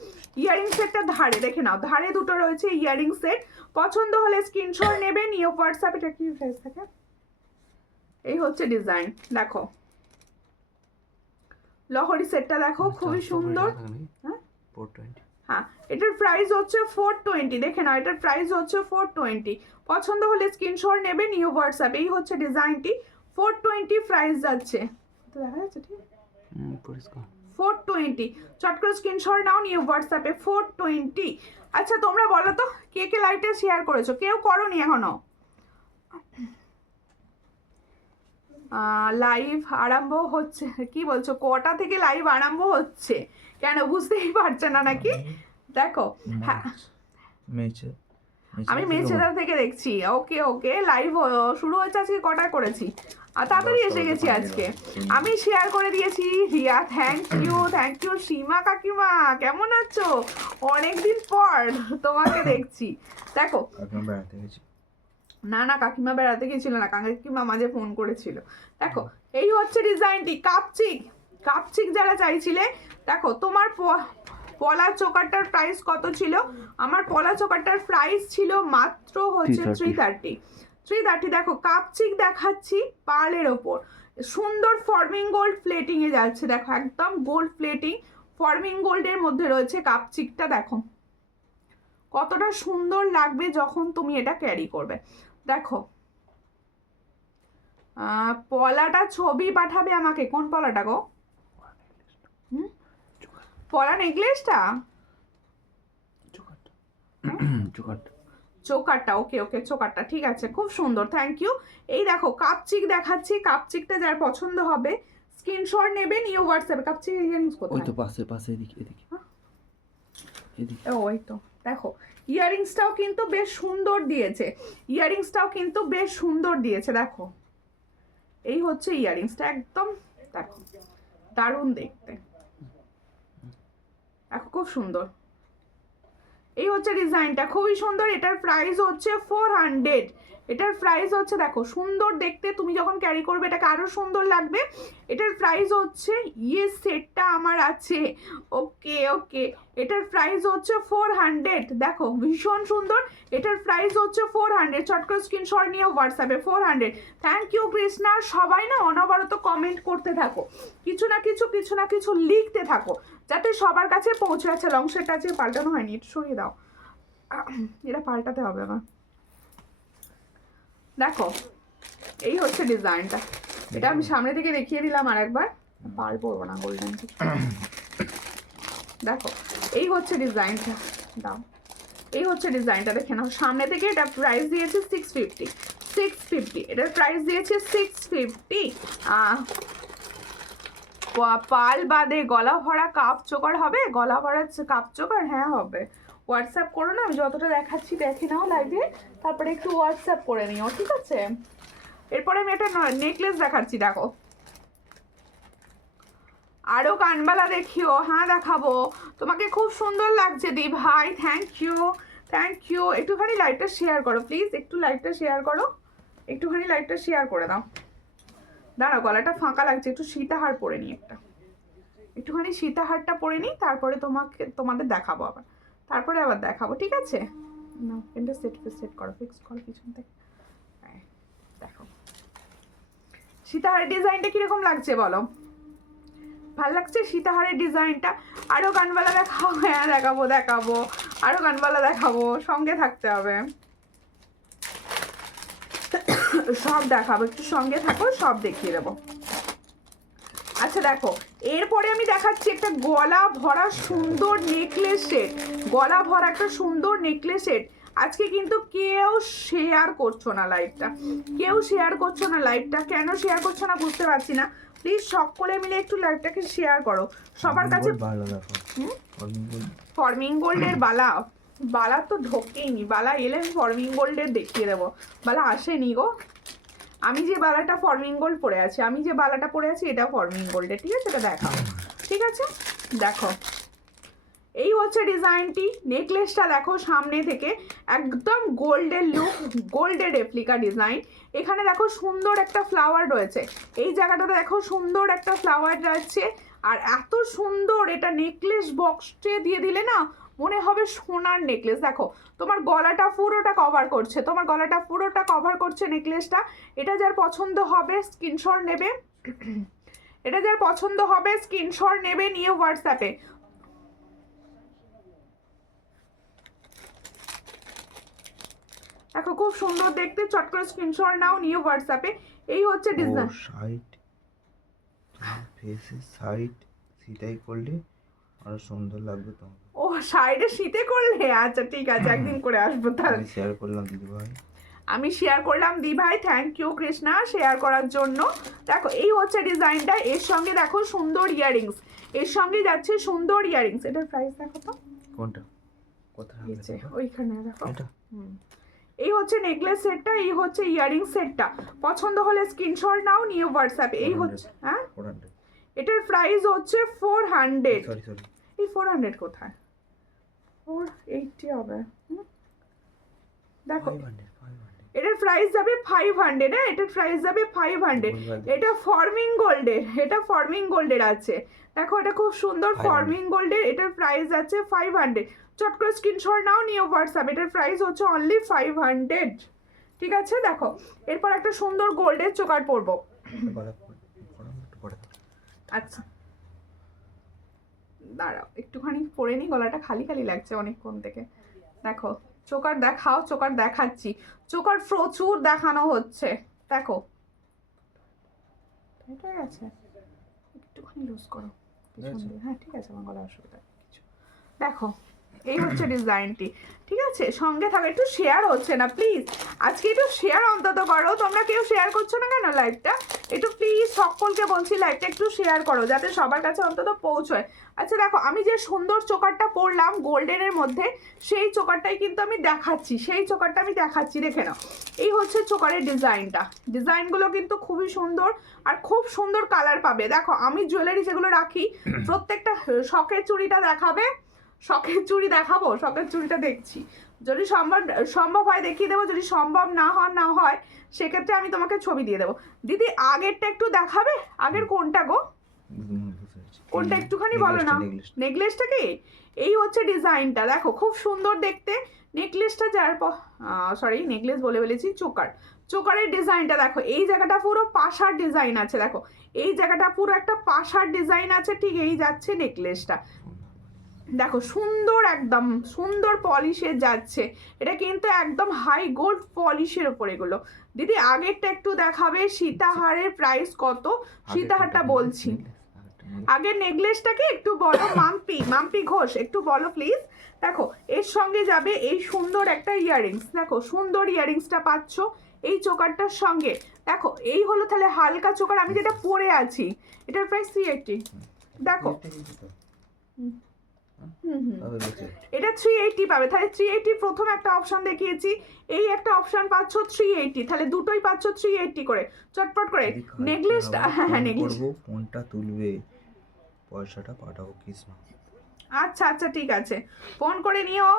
ইয়ারিং সেটটা ধারে, দেখে নাও ধারে দুটো রয়েছে ইয়ারিং সেট। পছন্দ হলে স্ক্রিনশট নেবে, নিয়ে হোয়াটসঅ্যাপে। এটা কি প্রাইস থাকে? এই হচ্ছে ডিজাইন, দেখো লহরি সেটটা দেখো, খুবই সুন্দর। হ্যাঁ 420। হ্যাঁ, এটার প্রাইস হচ্ছে 420, দেখে নাও এটার প্রাইস হচ্ছে 420। পছন্দ হলে স্ক্রিনশট নেবে, নিয়ে হোয়াটসঅ্যাপ। এই হচ্ছে ডিজাইনটি, 420 প্রাইস যাচ্ছে, তো দেখা যাচ্ছে ঠিক? পরিষ্কার 420, চট করে স্ক্রিনশট নাও, নিয়ে হোয়াটসঅ্যাপে 420। আচ্ছা তোমরা বলো তো, কে কে লাইভটা শেয়ার করেছো? কেউ করোনি এখনো? লাইভ আরম্ভ হচ্ছে, কি বলছো? কটা থেকে লাইভ আরম্ভ হচ্ছে কেন বুঝতেই পারছে না নাকি? দেখো হ্যাঁ, আমি মেছেদা থেকে দেখছি। ওকে ওকে, লাইভ শুরু হয়েছে আজকে, কটায় করেছি? আর তাড়াতাড়ি এসে গেছি আজকে। আমি শেয়ার করে দিয়েছি। Riya thank you. সীমা কাকিমা কেমন আছো? অনেকদিন পর তোমাকে দেখছি। দেখো না না, কাকিমা বেড়াতে গেছিল না, কাকিমা মাঝে ফোন করেছিল। দেখো এই হচ্ছে ডিজাইনটি, কাপচিক যারা চাইছিলে। দেখো তোমার পলা চোকারটার প্রাইস কত ছিল? আমার পলা চোকারটার প্রাইস ছিল মাত্র হচ্ছে 330। দেখো কাপচিক দেখাচ্ছি পার্লের ওপর, সুন্দর ফর্মিং গোল্ড প্লেটিং এ যাচ্ছে, দেখো একদম গোল্ড প্লেটিং, ফর্মিং গোল্ডের মধ্যে রয়েছে কাপচিকটা। দেখো কতটা সুন্দর লাগবে যখন তুমি এটা ক্যারি করবে। দেখো পলাটা ছবি পাঠাবে আমাকে। কোন পলাটা গো? পলা নেকলেসটা, চোকারটা, ওকে ওকে চোকারটা, ঠিক আছে, খুব সুন্দর, থ্যাংক ইউ। এই দেখো কাপচিক দেখাচ্ছি, কাপচিকটা যার পছন্দ হবে স্ক্রিনশট নেবে, নিয়ে হোয়াটসঅ্যাপে। কাপচিক ইয়ারিংস কোথায়? ওই তো পাশে এদিকে ওই তো দেখো, ইয়ারিংসটাও কিন্তু বেশ সুন্দর দিয়েছে, দেখো এই হচ্ছে ইয়ারিংসটা, একদম দেখো দারুণ দেখতে, দেখো খুব সুন্দর। এই হচ্ছে ডিজাইনটা, খুবই সুন্দর। এটার প্রাইস হচ্ছে 400, এটার প্রাইস হচ্ছে, দেখো সুন্দর দেখতে, তুমি যখন ক্যারি করবে এটাকে আরো সুন্দর লাগবে। এটার প্রাইস হচ্ছে, ইয়ে সেটটা আমার আছে, ওকে ওকে, এটার প্রাইস হচ্ছে 400। দেখো ভীষণ সুন্দর, এটার প্রাইস হচ্ছে 400। চট করে স্ক্রিনশট নিয়ে হোয়াটসঅ্যাপে 400। Thank you Krishna. সবাই না অনবরত কমেন্ট করতে থাকো, কিছু না কিছু লিখতে থাকো, যাতে সবার কাছে পৌঁছে। আছে লং সেট আছে, পাল্টানো হয়নি, একটু সরিয়ে দাও, এটা পাল্টাতে হবে আমার। দেখো এই হচ্ছে ডিজাইনটা, এটা আমি সামনে থেকে দেখিয়ে দিলাম আর একবার, পারবো না গোল্ডেন। দেখো এই হচ্ছে ডিজাইনটা, দাও এই হচ্ছে ডিজাইনটা, দেখে নাও সামনে থেকে। এটা প্রাইস দিয়েছে 650, এটার প্রাইস দিয়েছে 650। পাল বাদে গলা ভরা কাপ চোকার হবে? গলা ভরা কাপ চোকার, হ্যাঁ হবে। হোয়াটসঅ্যাপ করো না, আমি যতটা দেখাচ্ছি দেখে নাও লাইভে, তারপরে একটু হোয়াটসঅ্যাপ করে নিও, ঠিক আছে? এরপরে আমি একটা নেকলেস দেখাচ্ছি, দেখো আরো কানবালা দেখিও। হ্যাঁ দেখাবো, তোমাকে খুব সুন্দর লাগছে দি ভাই, থ্যাংক ইউ। একটুখানি লাইভটা শেয়ার করো প্লিজ, একটুখানি লাইভটা শেয়ার করে দাও। দাঁড়াও, গলাটা ফাঁকা লাগছে, একটু সীতাহার পরে নিই, একটুখানি সীতাহারটা পরে নিই, তারপরে তোমাদের দেখাবো আবার, দেখাবো, ঠিক আছে? না পেনটা সেট করো, ফিক্স করো পিছন থেকে। দেখো সীতাহার ডিজাইনটা কিরকম লাগছে বলো? ভাল লাগছে সীতাহারের ডিজাইনটা। আরও কানবালা দেখাবো? হ্যাঁ দেখাবো, আরও কানবালা দেখাবো, সঙ্গে থাকতে হবে, সব দেখাবো, একটু সঙ্গে থাকো, সব দেখিয়ে দেবো। আচ্ছা দেখো, এরপরে আমি দেখাচ্ছি একটা গলা ভরা সুন্দর নেকলেস সেট, গলা ভরা একটা সুন্দর নেকলেস সেট। আজকে কিন্তু কেউ শেয়ার করছো না লাইভটা, কেউ শেয়ার করছো না লাইভটা, কেন শেয়ার করছো না বুঝতে পারছি না। প্লিজ সকলে মিলে একটু লাইভটাকে শেয়ার করো সবার কাছে। ফর্মিং গোল্ডের বালা, বালা তো ঢোকেইনি, বালা এলে আমি ফর্মিং গোল্ডের দেখিয়ে দেবো। বালা আসেনি গো, আমি যে বালাটা ফর্মিং গোল্ড পরে আছি, আমি যে বালাটা পরে আছি এটা ফর্মিং গোল্ডের, ঠিক আছে? এটা দেখাও, ঠিক আছে? দেখো এই হচ্ছে ডিজাইনটি, নেকলেসটা দেখো সামনে থেকে একদম গোল্ডের লুক, গোল্ডের রেপ্লিকা ডিজাইন। এখানে দেখো সুন্দর একটা ফ্লাওয়ার রয়েছে, এই জায়গাটাতে দেখো সুন্দর একটা ফ্লাওয়ার রয়েছে। আর এত সুন্দর, এটা নেকলেস বক্সে দিয়ে দিলে না মনে হবে সোনার নেকলেস। দেখো তোমার গলাটা পুরোটা কভার করছে, তোমার গলাটা পুরোটা কভার করছে নেকলেসটা। এটা যার পছন্দ হবে স্ক্রিনশট নেবে, এটা যার পছন্দ হবে স্ক্রিনশট নেবে, নিয়ে হোয়াটসঅ্যাপে। দেখো খুব সুন্দর দেখতে, চট করে স্ক্রিনশট নাও, নিয়ে হোয়াটসঅ্যাপে। এই হচ্ছে ডিজাইন। সাইড ফেসে সাইড সিটাই করলে আরো সুন্দর লাগবে তোমাকে। ও সাইডে শীতে করলে, আচ্ছা ঠিক আছে, একদিন করে আসবো তাহলে। শেয়ার করলাম দিদি ভাই, আমি শেয়ার করলাম দি ভাই, থ্যাংক ইউ কৃষ্ণা শেয়ার করার জন্য। দেখো এই হচ্ছে ডিজাইনটা, এর সঙ্গে দেখো সুন্দর ইয়াররিংস, এর সঙ্গে যাচ্ছে সুন্দর ইয়াররিংস। এটার প্রাইস দেখো তো, কোনটা কোথায় আছে? ওইখানে দেখো। এটা এই হচ্ছে নেকলেস সেটটা, এই হচ্ছে ইয়াররিং সেটটা। পছন্দ হলে স্ক্রিনশট নাও, নিয়ে হোয়াটসঅ্যাপে। এই হচ্ছে, হ্যাঁ 400, এটার প্রাইস হচ্ছে 400। সরি এই 400 কোথায়, 480 হবে। দেখো 500 এটার প্রাইস যাবে 500, হ্যাঁ এটার প্রাইস যাবে 500। এটা ফর্মিং গোল্ডের, এটা ফর্মিং গোল্ডের আছে। দেখো এটা খুব সুন্দর ফর্মিং গোল্ডের, এটার প্রাইস আছে 500। চট করে স্ক্রিনশট নাও, নিয়ে হোয়াটসঅ্যাপ। এটার প্রাইস হচ্ছে অনলি 500, ঠিক আছে? দেখো এরপর একটা সুন্দর গোল্ডের চোকার পরবো। আচ্ছা দাঁড়াও একটুখানি পরে নি, গলাটা খালি খালি লাগছে অনেকক্ষণ থেকে। দেখো চোকার দেখাও, চোকার দেখাচ্ছি, চোকার প্রচুর দেখানো হচ্ছে। দেখো এটা আছে, একটুখানি লুজ করো, হ্যাঁ ঠিক আছে, আমার গলা অসুবিধা কিছু। দেখো এই হচ্ছে ডিজাইনটি, ঠিক আছে? সঙ্গে থাকো, একটু শেয়ার হচ্ছে না প্লিজ, আজকে একটু শেয়ার অন্তত করো। তোমরা কেউ শেয়ার করছো না কেন লাইভটা? একটু প্লিজ সকলকে বলছি লাইভটা একটু শেয়ার করো, যাতে সবার কাছে অন্তত পৌঁছয়। আচ্ছা দেখো আমি যে সুন্দর চোকারটা পরলাম গোল্ডেনের মধ্যে, সেই চোকারটাই কিন্তু আমি দেখাচ্ছি, সেই চোকারটা আমি দেখাচ্ছি, দেখে নাও। এই হচ্ছে চোকারের ডিজাইনটা, ডিজাইনগুলো কিন্তু খুবই সুন্দর আর খুব সুন্দর কালার পাবে। দেখো আমি জুয়েলারি যেগুলো রাখি প্রত্যেকটা, শখের চুড়িটা দেখাবে, শখের চুড়ি দেখাবো, শখের চুড়িটা দেখছি, যদি সম্ভব হয় দেখিয়ে দেবো, যদি সম্ভব না হয় সেক্ষেত্রে আমি তোমাকে ছবি দিয়ে দেবো। দিদি আগেরটা একটু দেখাবে, আগের কোনটা গো, কোনটা একটুখানি বলো না। নেকলেসটা কি? এই হচ্ছে ডিজাইনটা, দেখো খুব সুন্দর দেখতে নেকলেসটা, যার সরি নেকলেস বলে ফেলেছি, চোকারের ডিজাইনটা দেখো। এই জায়গাটা পুরো পাশার ডিজাইন আছে, দেখো এই জায়গাটা পুরো একটা পাশার ডিজাইন আছে, ঠিক এই যাচ্ছে নেকলেসটা। দেখো সুন্দর, একদম সুন্দর পলিশের যাচ্ছে, এটা কিন্তু একদম হাই গোল্ড পলিশের উপর এগুলো। দিদি আগেরটা একটু দেখাবে, সীতাহারের প্রাইস কত? সীতাহারটা বলছি, আগের নেকলেসটাকে একটু বলো। মাম্পি ঘোষ একটু বলো প্লিজ। দেখো এর সঙ্গে যাবে এই সুন্দর একটা ইয়াররিংস, দেখো সুন্দর ইয়াররিংসটা পাচ্ছ এই চোকারটার সঙ্গে। দেখো এই হলো তাহলে হালকা চোকার, আমি যেটা পরে আছি এটার প্রাইস 380। দেখো এটা 380 পাবে, তাহলে 380 প্রথম একটা অপশন দেখিয়েছি, এই একটা অপশন পাচ্ছ 380, তাহলে দুটোই পাচ্ছ 380 করে। চটপট করে নেকলেসটা, হ্যাঁ নেকলেস ফোনটা তুলবে, পয়সাটা পাঠাবো কৃষ্ণ। আচ্ছা আচ্ছা ঠিক আছে, ফোন করে নিও,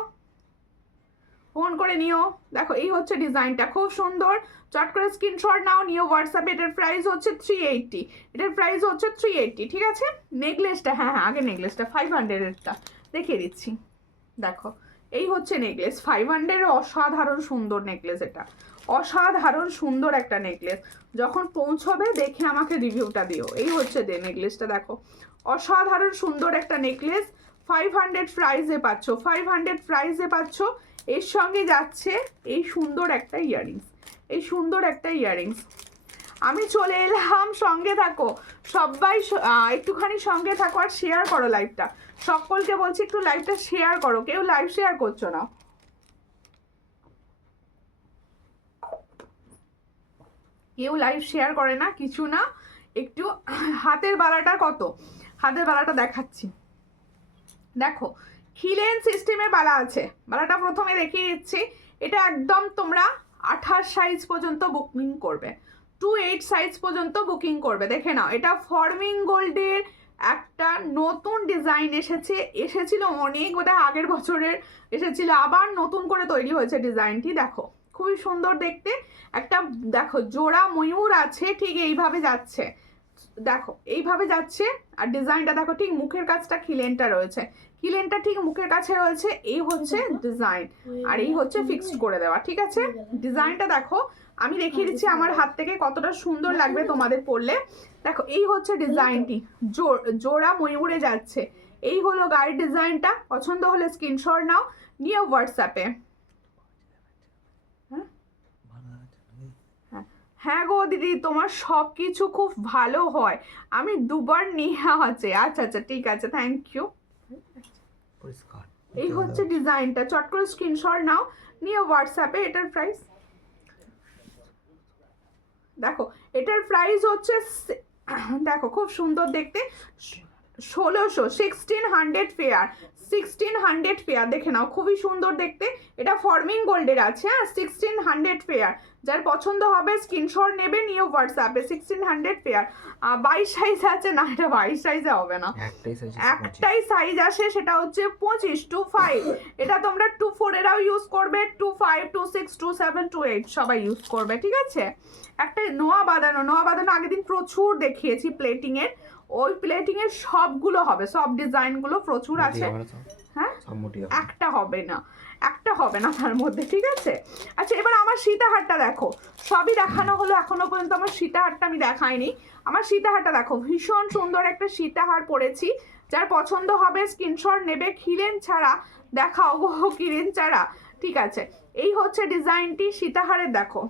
ফোন করে নিও। দেখো এই হচ্ছে ডিজাইনটা, খুব সুন্দর, চট করে স্ক্রিনশট নাও, নিও হোয়াটসঅ্যাপে। এটার প্রাইস হচ্ছে 380, এটার প্রাইস হচ্ছে 380, ঠিক আছে? নেকলেসটা, হ্যাঁ আগে নেকলেসটা 500-এরটা দেখিয়ে দিচ্ছি। দেখো এই হচ্ছে নেকলেস 500-এর, অসাধারণ সুন্দর নেকলেস, এটা অসাধারণ সুন্দর একটা নেকলেস। যখন পৌঁছবে দেখে আমাকে রিভিউটা দিও। এই হচ্ছে নেকলেসটা, দেখো অসাধারণ সুন্দর একটা নেকলেস। 500 প্রাইসে পাচ্ছ, 500 প্রাইসে পাচ্ছ। এর সঙ্গে যাচ্ছে এই সুন্দর একটা ইয়াররিংস, এই সুন্দর একটা ইয়াররিংস। আমি চলে এলাম, সঙ্গে থাকো সবাই, একটুখানি সঙ্গে থাকো আর শেয়ার করো লাইভটা। সকলকে বলছি একটু লাইভটা শেয়ার করো, কেউ লাইভ শেয়ার করছো না। কেউ লাইভ শেয়ার করে না, কিছু না। একটু হাতের বালাটা কত, হাতের বালাটা দেখাচ্ছি। দেখো খিলেন সিস্টেমের বালা আছে, বালাটা প্রথমে দেখিয়ে দিচ্ছি। এটা একদম তোমরা 28 সাইজ পর্যন্ত বুকিং করবে, 28 সাইজ পর্যন্ত বুকিং করবে। দেখে নাও, এটা ফর্মিং গোল্ডের একটা নতুন ডিজাইন এসেছিল অনেক, বোধহয় আগের বছরের এসেছিল, আবার নতুন করে তৈরি হয়েছে ডিজাইনটি। দেখো খুবই সুন্দর দেখতে। একটা দেখো জোড়া ময়ূর আছে, ঠিক এইভাবে যাচ্ছে, দেখো এইভাবে যাচ্ছে। আর ডিজাইনটা দেখো, ঠিক মুখের কাছটা খিলেনটা রয়েছে, খিলেনটা ঠিক মুখের কাছে রয়েছে। এই হচ্ছে ডিজাইন, আর এই হচ্ছে ফিক্সড করে দেওয়া, ঠিক আছে। ডিজাইনটা দেখো, আমি দেখিয়ে দিচ্ছি আমার হাত থেকে কতটা সুন্দর লাগবে তোমাদের পরলে। দেখো এই হচ্ছে ডিজাইনটি, জোড়া ময়ূরে যাচ্ছে। এই হলো গায়ের ডিজাইনটা। পছন্দ হলে স্ক্রিনশট নাও, নিয়ে হোয়াটসঅ্যাপে। হ্যাঁ গো দিদি, তোমার সব কিছু খুব ভালো হয়, আমি দুবার নিয়ে আছে। আচ্ছা আচ্ছা ঠিক আছে, থ্যাংক ইউ। এই হচ্ছে ডিজাইনটা, চট করে স্ক্রিনশট নাও, নিয়ে হোয়াটসঅ্যাপে। এটার প্রাইস দেখো, এটার প্রাইস হচ্ছে দেখো খুব সুন্দর দেখতে, 1600, 1600 পেয়ার, 1600 পেয়ার। দেখে নাও খুবই সুন্দর দেখতে। এটা ফর্মিং গোল্ডের আছে, হ্যাঁ 1600 পেয়ার। যার পছন্দ হবে স্ক্রিনশট নেবে, নিয়ে হোয়াটসঅ্যাপে। 1600 পেয়ার। 22 সাইজ আছে না, এটা 22 সাইজে হবে না, একটাই সাইজ আসে, সেটা হচ্ছে 25, 25। এটা তোমরা 24 এরাও ইউজ করবে, 25, 26, 27, 28 সবাই ইউজ করবে, ঠিক আছে। একটা নোয়া বাঁধানো আগের দিন প্রচুর দেখিয়েছি প্লেটিং এর, ওই প্লেটিং এর সবগুলো হবে, সব ডিজাইন গুলো প্রচুর আছে। হ্যাঁ একটা হবে না, একটা হবে না তার মধ্যে, ঠিক আছে। আচ্ছা এবার আমার সীতাহারটা দেখো, সবই দেখানো হলো, এখনো পর্যন্ত আমার সীতাহারটা আমি দেখাইনি। আমার সীতাহারটা দেখো, ভীষণ সুন্দর একটা সীতাহার পরেছি। যার পছন্দ হবে স্ক্রিনশট নেবে। খিলেন ছাড়া দেখাও গো, খিলেন ছাড়া, ঠিক আছে। এই হচ্ছে ডিজাইনটি সীতাহারের, দেখো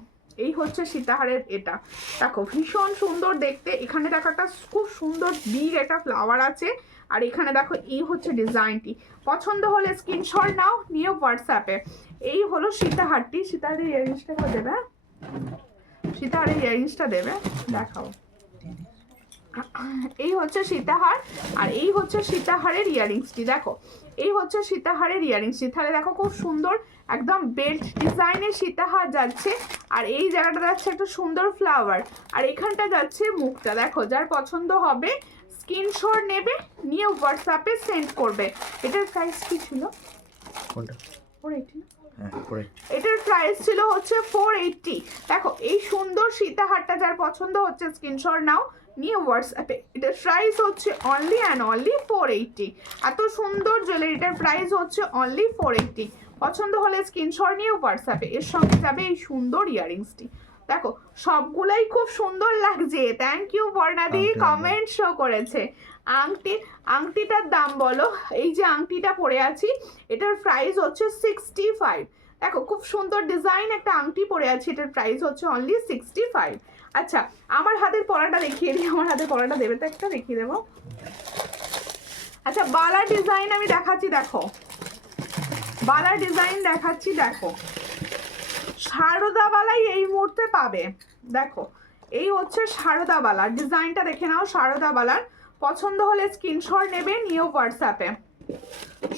এই হচ্ছে সীতাহারের। এটা দেখো ভীষণ সুন্দর দেখতে। এখানে দেখো একটা খুব সুন্দর বিগ একটা ফ্লাওয়ার আছে, আর এখানে দেখো এই হচ্ছে ডিজাইনটি। পছন্দ হলে স্ক্রিনশট নাও, নিয়ে হোয়াটসঅ্যাপে। এই হলো সীতাহারটি। সীতাহারের ইয়াররিংসটা করে দেবে, সীতাহারের ইয়াররিংসটা দেবে, দেখাও। এই হচ্ছে সীতাহার, আর এই হচ্ছে সীতাহারের ইয়াররিংসটি। দেখো এই হচ্ছে সীতাহারের ইয়াররিংসটি। তাহলে দেখো খুব সুন্দর একদম বেল্ট ডিজাইনের সীতাহার যাচ্ছে, আর এই জায়গাটা যাচ্ছে একটা সুন্দর ফ্লাওয়ার, আর এখানটা যাচ্ছে মুখটা। দেখো যার পছন্দ হবে স্ক্রিনশট নেবে, নিয়ে হোয়াটসঅ্যাপে সেন্ড করবে। এটার প্রাইস কি ছিল? 480। এটার প্রাইস ছিল হচ্ছে 480। দেখো এই সুন্দর সীতাহারটা যার পছন্দ হচ্ছে স্ক্রিনশট নাও, নিয়ে হোয়াটসঅ্যাপে। এটার প্রাইস হচ্ছে অনলি অ্যান্ড অনলি 480। এত সুন্দর জুয়েলারিটার প্রাইস হচ্ছে অনলি 480। পছন্দ হলে স্ক্রিনশট নিয়ে হোয়াটসঅ্যাপে। এর সঙ্গে যাবে এই সুন্দর ইয়াররিংসটি। দেখো সবগুলাই খুব সুন্দর লাগছে, থ্যাংক ইউ বর্ণাদি, কমেন্ট শো করেছে। আংটিটার দাম বলো। এই যে আংটিটা পরে আছি, এটার প্রাইস হচ্ছে 65। দেখো খুব সুন্দর ডিজাইন একটা আংটি পরে আছি, এটার প্রাইস হচ্ছে অনলি 65। আচ্ছা আমার হাতের পরাটা দেখিয়ে দিই, আমার হাতের পরাটা দেবে তো, একটা দেখিয়ে দেবো। আচ্ছা বালা ডিজাইন আমি দেখাচ্ছি, দেখো বালা ডিজাইন দেখাচ্ছি। দেখো সারদা বালাই এই মুহূর্তে পাবে। দেখো এই হচ্ছে সারদা বালার ডিজাইনটা, দেখে নাও সারদা বালার। পছন্দ হলে স্ক্রিনশট নেবে, নিয়ে হোয়াটসঅ্যাপে।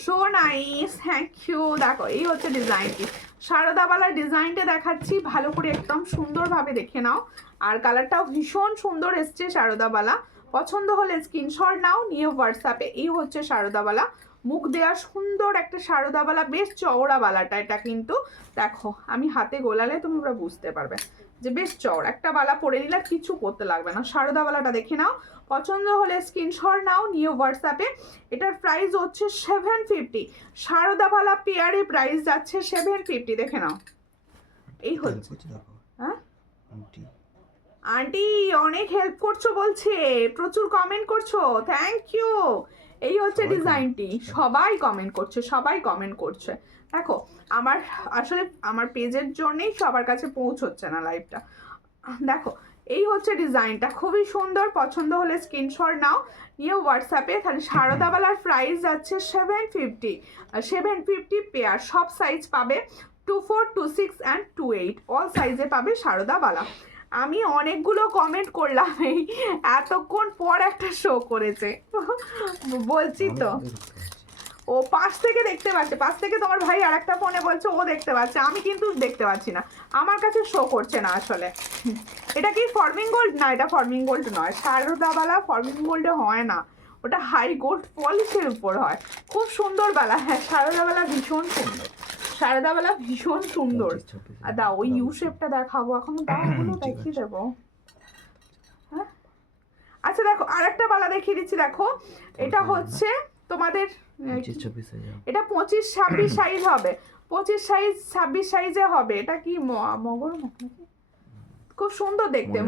So nice, thank you. দেখো এই হচ্ছে ডিজাইনটি, সারদা বালার ডিজাইনটা দেখাচ্ছি ভালো করে, একদম সুন্দরভাবে দেখে নাও। আর কালারটাও ভীষণ সুন্দর এসছে সারদা বালা। পছন্দ হলে স্ক্রিনশট নাও, নিয়ে হোয়াটসঅ্যাপে। এই হচ্ছে সারদা বালা, মুখ দেওয়া সুন্দর একটা সারদা বালা, বেশ চওড়া বালাটা এটা কিন্তু। দেখো আমি হাতে গোলালে তোমরা বুঝতে পারবে যে বেশ চওড়া একটা বালা পরে নিলে কিছু করতে লাগবে না। সারদা বালাটা দেখে নাও, পছন্দ হলে স্ক্রিনশট নাও, নিয়ে হোয়াটসঅ্যাপে। এটার প্রাইস হচ্ছে 750। সারদা বালা পেয়ারে প্রাইস যাচ্ছে 750, দেখে নাও। এই হচ্ছে হ্যাঁ आंटी আন্টি অনেক হেল্প করছো বলছে, প্রচুর কমেন্ট করছো, থ্যাংক ইউ। এই হচ্ছে সবাই comment ডিজাইনটি, সবাই কমেন্ট করছে, সবাই কমেন্ট করছে। দেখো আমার আসলে আমার পেজের জন্যই সবার কাছে পৌঁছচ্ছে না লাইভটা। দেখো এই হচ্ছে ডিজাইনটা, খুবই সুন্দর। পছন্দ হলে স্ক্রিনশট নাও, নিয়ে হোয়াটসঅ্যাপে। তাহলে সারদাবালার প্রাইস যাচ্ছে 750, 750 পেয়ার, সব সাইজ পাবে, 24, 26 অ্যান্ড 28 অল সাইজে পাবে সারদাবালা। আমি অনেকগুলো কমেন্ট করলাম, এই এতক্ষণ পর একটা শো করেছে বলছি তো। ও পাশ থেকে দেখতে পাচ্ছে, পাশ থেকে তোমার ভাই আর একটা ফোনে বলছে ও দেখতে পাচ্ছে, আমি কিন্তু দেখতে পাচ্ছি না, আমার কাছে শো করছে না আসলে। এটা কি ফর্মিং গোল্ড? না, এটা ফর্মিং গোল্ড নয়, সারদাবালা ফর্মিং গোল্ডে হয় না, ওটা হাই গোল্ড পলিশের উপর হয়। খুব সুন্দর বালা, হ্যাঁ সারদাবালা ভীষণ সুন্দর, সারদাবালা ভীষণ সুন্দর। আর দাও ওই ইউ শেপটা দেখাবো এখন, দাও ওগুলো দেখিয়ে দেবো। হ্যাঁ আচ্ছা দেখো আরেকটা বালা দেখিয়ে দিচ্ছি, দেখো এটা হচ্ছে তোমাদের এটা 25, 26 সাইজ হবে, 25 সাইজ 26 সাইজে হবে। এটা কি মগর মুখ নাকি? খুব সুন্দর দেখতে,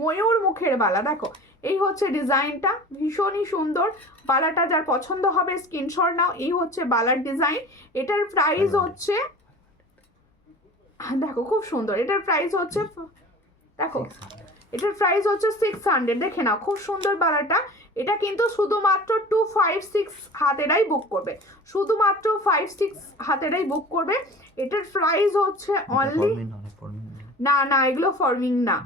ময়ূর মুখের বালা। দেখো এই হচ্ছে ডিজাইনটা, ভীষণই সুন্দর। বালাটা যার পছন্দ হবে স্ক্রিনশট নাও। এই হচ্ছে বালার ডিজাইন, এটার প্রাইস হচ্ছে, দেখো খুব সুন্দর, এটার প্রাইস হচ্ছে, দেখো এটার প্রাইস হচ্ছে 600, দেখে নাও খুব সুন্দর বালাটা। এটা কিন্তু শুধুমাত্র 256 হাতেরাই বুক করবে, শুধুমাত্র 56 হাতেরাই বুক করবে। এটার প্রাইস হচ্ছে অনলি, না না এগুলো ফর্মিং না,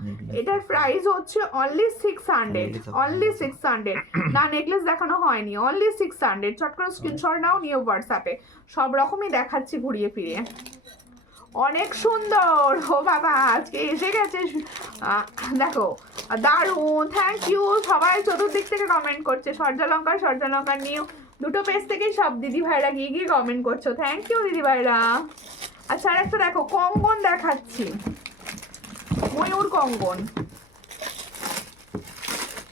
এটার প্রাইস হচ্ছে অনলি 600, অনলি 600। না নেকলেস দেখানো হয়নি, অনলি 600। চট করে স্ক্রিনশট নাও, নিয়ে হোয়াটসঅ্যাপে। সব রকমই দেখাচ্ছি ঘুরিয়ে ফিরিয়ে। অনেক সুন্দর, ও বাবা আজকে এসে গেছে। দেখো দারুণ, থ্যাংক ইউ। সবাই চতুর্দিক থেকে কমেন্ট করছে, সর্যালঙ্কা নিউ, দুটো পেজ থেকেই সব দিদি ভাইরা গিয়ে গিয়ে কমেন্ট করছো, থ্যাংক ইউ দিদি ভাইরা। আচ্ছা আর একটা দেখো কঙ্গন দেখাচ্ছি, ময়ূর কঙ্গন,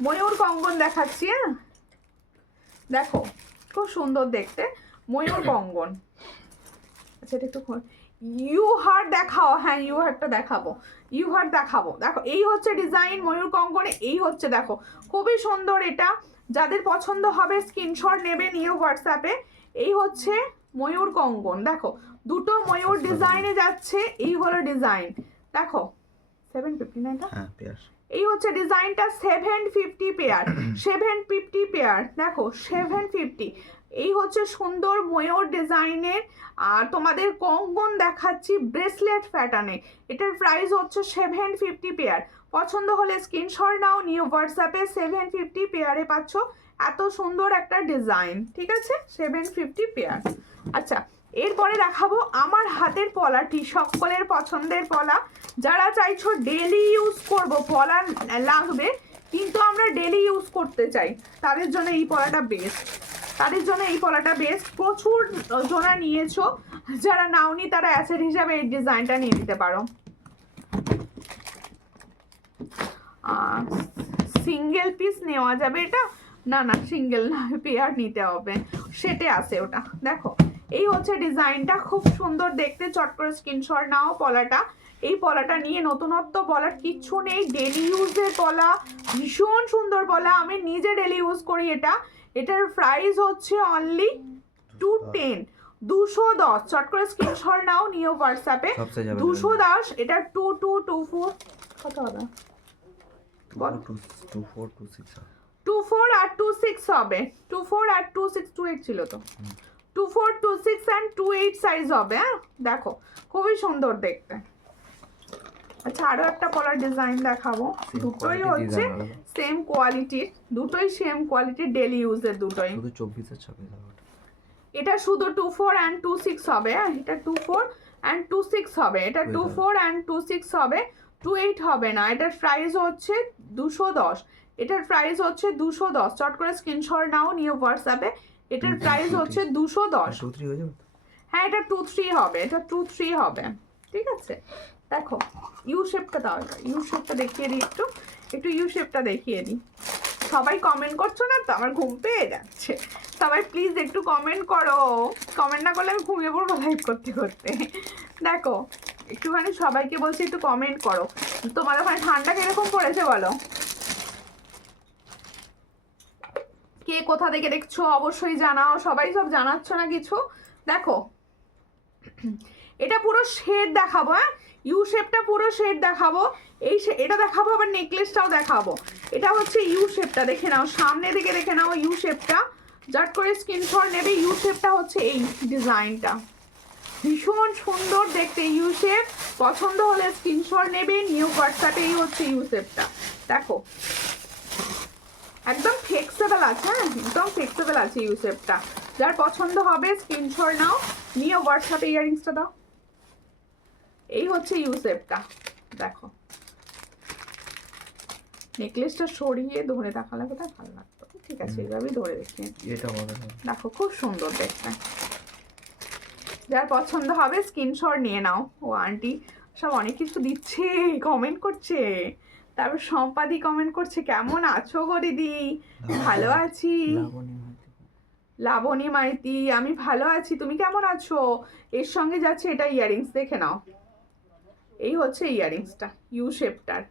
ময়ূর কঙ্গন দেখাচ্ছি। হ্যাঁ দেখো খুব সুন্দর দেখতে, ময়ূর কঙ্গন। আচ্ছা এটা একটু ইউ হার্ট দেখাও, হ্যাঁ ইউ হার্টটা দেখাবো, ইউ হার্ট দেখাবো। দেখো এই হচ্ছে ডিজাইন ময়ূর কঙ্কনে, এই হচ্ছে দেখো খুবই সুন্দর। এটা যাদের পছন্দ হবে স্ক্রিনশট নেবে, নিয়ে হোয়াটসঅ্যাপে। এই হচ্ছে ময়ূর কঙ্কন, দেখো দুটো ময়ূর ডিজাইনে যাচ্ছে। এই হলো ডিজাইন, দেখো 750 না এটা, এই হচ্ছে ডিজাইনটা 750 পেয়ার, 750 পেয়ার, দেখো 750। এই হচ্ছে সুন্দর ময়ূর ডিজাইনের। আর তোমাদের কঙ্গন দেখাচ্ছি ব্রেসলেট প্যাটার্নে, এটার প্রাইস হচ্ছে 750 পেয়ার। পছন্দ হলে স্ক্রিনশট নাও, নিয়ে হোয়াটসঅ্যাপে। 750 পেয়ারে পাচ্ছ এত সুন্দর একটা ডিজাইন, ঠিক আছে 750 পেয়ার। আচ্ছা এরপরে দেখাবো আমার হাতের পলাটি, সকলের পছন্দের পলা। যারা চাইছো ডেলি ইউজ করব, পলা লাগবে কিন্তু আমরা ডেলি ইউজ করতে চাই, তাদের জন্য এই পলাটা বেস্ট, তাদের জন্য এই পলাটা বেস্ট। প্রচুর জনা নিয়েছো, যারা নাওনি তারা অ্যাসেট হিসাবে এই ডিজাইনটা নিয়ে নিতে পারো। সিঙ্গেল পিস নেওয়া যাবে এটা, না না সিঙ্গেল না, পেয়ার নিতে হবে, সেটে আছে ওটা। দেখো এই হচ্ছে ডিজাইনটা, খুব সুন্দর দেখতে। চট করে স্ক্রিনশট নাও পলাটা। এই পলাটা নিয়ে নতুনত্ব বলার কিচ্ছু নেই, ডেলি ইউজের পলা, ভীষণ সুন্দর পলা, আমি নিজে ডেলি ইউজ করি এটা। এটার প্রাইস হচ্ছে অনলি 210, 210। চট করে স্ক্রিনশট নাও, নিয়ে হোয়াটসঅ্যাপে। 210, এটা 2224 কত হবে, 24 আর 26 হবে, 24 আর 26, 28 ছিল তো, 24, 26 অ্যান্ড 28 সাইজ হবে। হ্যাঁ দেখো খুবই সুন্দর দেখতে। আচ্ছা আরো একটা পলার ডিজাইন দেখাবো, দুটোই হচ্ছে সেম কোয়ালিটির, দুটোই সেম কোয়ালিটির, ডেলি ইউজের দুটোই। শুধু 24 আর 26 হবে, এটা শুধু 24 অ্যান্ড 26 হবে। এটা 24 অ্যান্ড 26 হবে, এটা 24 অ্যান্ড 26 হবে, 28 হবে না। এটার প্রাইস হচ্ছে 210, এটার প্রাইস হচ্ছে 210। চট করে স্ক্রিনশট নাও, নিয়ে হোয়াটসঅ্যাপে। এটার প্রাইস হচ্ছে 210। হ্যাঁ এটা 23 হবে, এটা 23 হবে, ঠিক আছে। দেখো ইউ শেপটা দাও, ইউ শেপটা দেখিয়ে দিই, একটু একটু ইউ শেপটা দেখিয়ে দিই। সবাই কমেন্ট করছো না তো, আমার ঘুম পেয়ে যাচ্ছে। সবাই প্লিজ একটু কমেন্ট করো, কমেন্ট না করলে আমি ঘুমিয়ে পড়বো লাইভ করতে করতে। দেখো একটুখানি সবাইকে বলছি একটু কমেন্ট করো, তোমার ওখানে ঠান্ডা কিরকম পড়েছে বলো, কে কোথা থেকে দেখছো অবশ্যই জানাও, সবাই সব জানাচ্ছ না কিছু। দেখো এটা পুরো শেড দেখাবো, হ্যাঁ ইউ শেপটা পুরো শেড দেখাবো, এটা দেখাবো, আবার নেকলেসটাও দেখাবো। এটা হচ্ছে ইউ শেপটা, দেখে নাও সামনে দিকে, দেখে নাও ইউ শেপটা, জাট করে স্ক্রিনশট নেবে। ইউ শেপটা হচ্ছে এই ডিজাইনটা, ভীষণ সুন্দর দেখতে ইউ শেপ, পছন্দ হলে স্ক্রিনশট নেবে, নিউ হোয়াটসঅ্যাপে। এই হচ্ছে ইউ শেপটা, দেখো একদম ফ্লেক্সিবল আছে, হ্যাঁ একদম ফ্লেক্সিবল আছে ইউ শেপটা। যার পছন্দ হবে স্ক্রিনশট নাও, নিয়ে হোয়াটসঅ্যাপে ইয়াররিংসটা দাও। এই হচ্ছে ইউ শেপটা, দেখো নেকলেসটা সরিয়ে ধরে দেখালে কোথায় ভালো লাগতো, ঠিক আছে এইভাবেই ধরে দেখি, এটা বলো। দেখো খুব সুন্দর দেখতে। যার পছন্দ হবে স্ক্রিনশট নিয়ে নাও। ও আন্টি সব অনেক কিছু দিচ্ছে, কমেন্ট করছে, তারপর সম্পাদি কমেন্ট করছে কেমন আছো গো দিদি, ভালো আছি। লাবণী মাইতি, আমি ভালো আছি, তুমি কেমন আছো। এর সঙ্গে যাচ্ছে এটা ইয়াররিংস, দেখে নাও এই হচ্ছে ইয়াররিংসটা ইউ শেপটার।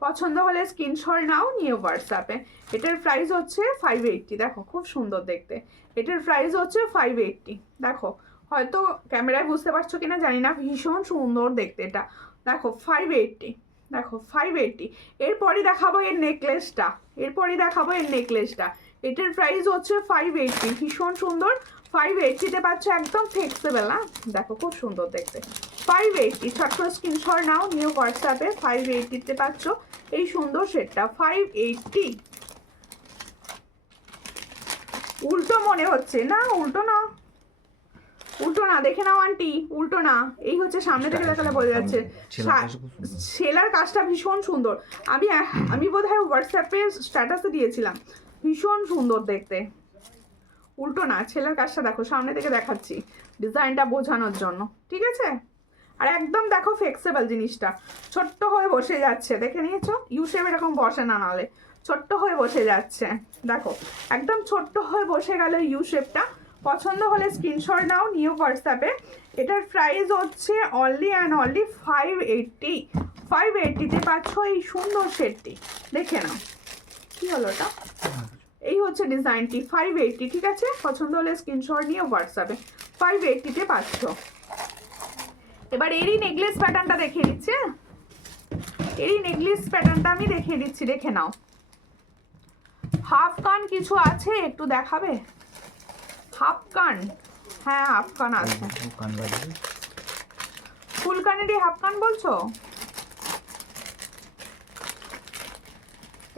পছন্দ হলে স্ক্রিনশট নাও, নিয়ে হোয়াটসঅ্যাপে। এটার প্রাইস হচ্ছে 580, দেখো খুব সুন্দর দেখতে। এটার প্রাইস হচ্ছে 580, দেখো হয়তো ক্যামেরায় বুঝতে পারছো কিনা জানি না, ভীষণ সুন্দর দেখতে এটা, দেখো 580, দেখো 580। এরপরই দেখাবো এর নেকলেসটা, এরপরই দেখাবো এর নেকলেসটা। এটার প্রাইস হচ্ছে 580, ভীষণ সুন্দর। 580-তে পাচ্ছ, একদম ফ্লেক্সিবল, না দেখো খুব সুন্দর দেখতে। 580, ছোট্ট স্ক্রিনশট নাও, নিউ হোয়াটসঅ্যাপে। 580-তে পাচ্ছ এই সুন্দর সেটটা, 580। উল্টো মনে হচ্ছে, না উল্টো না, উল্টো না, দেখে নাও আন্টি উল্টো না, এই হচ্ছে সামনে থেকে দেখালে বোঝা যাচ্ছে। সেলার কাজটা ভীষণ সুন্দর, আমি বোধহয় হোয়াটসঅ্যাপে স্ট্যাটাসে দিয়েছিলাম, ভীষণ সুন্দর দেখতে। উল্টো না, ছেলের কাজটা দেখো, সামনে থেকে দেখাচ্ছি ডিজাইনটা বোঝানোর জন্য, ঠিক আছে। আর একদম দেখো ফ্লেক্সিবল জিনিসটা, ছোট্ট হয়ে বসে যাচ্ছে, দেখে নিয়েছো ইউ শেপ এরকম বসে না, নাহলে ছোট্ট হয়ে বসে যাচ্ছে, দেখো একদম ছোট্ট হয়ে বসে গেল ইউ শেপটা। পছন্দ হলে স্ক্রিনশট নাও, নিউ হোয়াটসঅ্যাপে। এটার প্রাইস হচ্ছে অনলি অ্যান্ড অনলি 580। 580-তে পাচ্ছ এই সুন্দর সেটটি, দেখে নাও কি হলো ওটা। এই হচ্ছে ডিজাইনটি 580, ঠিক আছে। পছন্দ হলে স্ক্রিনশট নিয়ে হোয়াটসঅ্যাপে। 580-তে পাচ্ছ। এবার এরই নেকলেস প্যাটার্নটা দেখিয়ে দিচ্ছি, এরই নেকলেস প্যাটার্নটা আমি দেখিয়ে দিচ্ছি, দেখে নাও। হাফ কান কিছু আছে, একটু দেখাবে হাফ কান, হ্যাঁ হাফ কান আছে, ফুল কানেরই হাফ কান বলছো।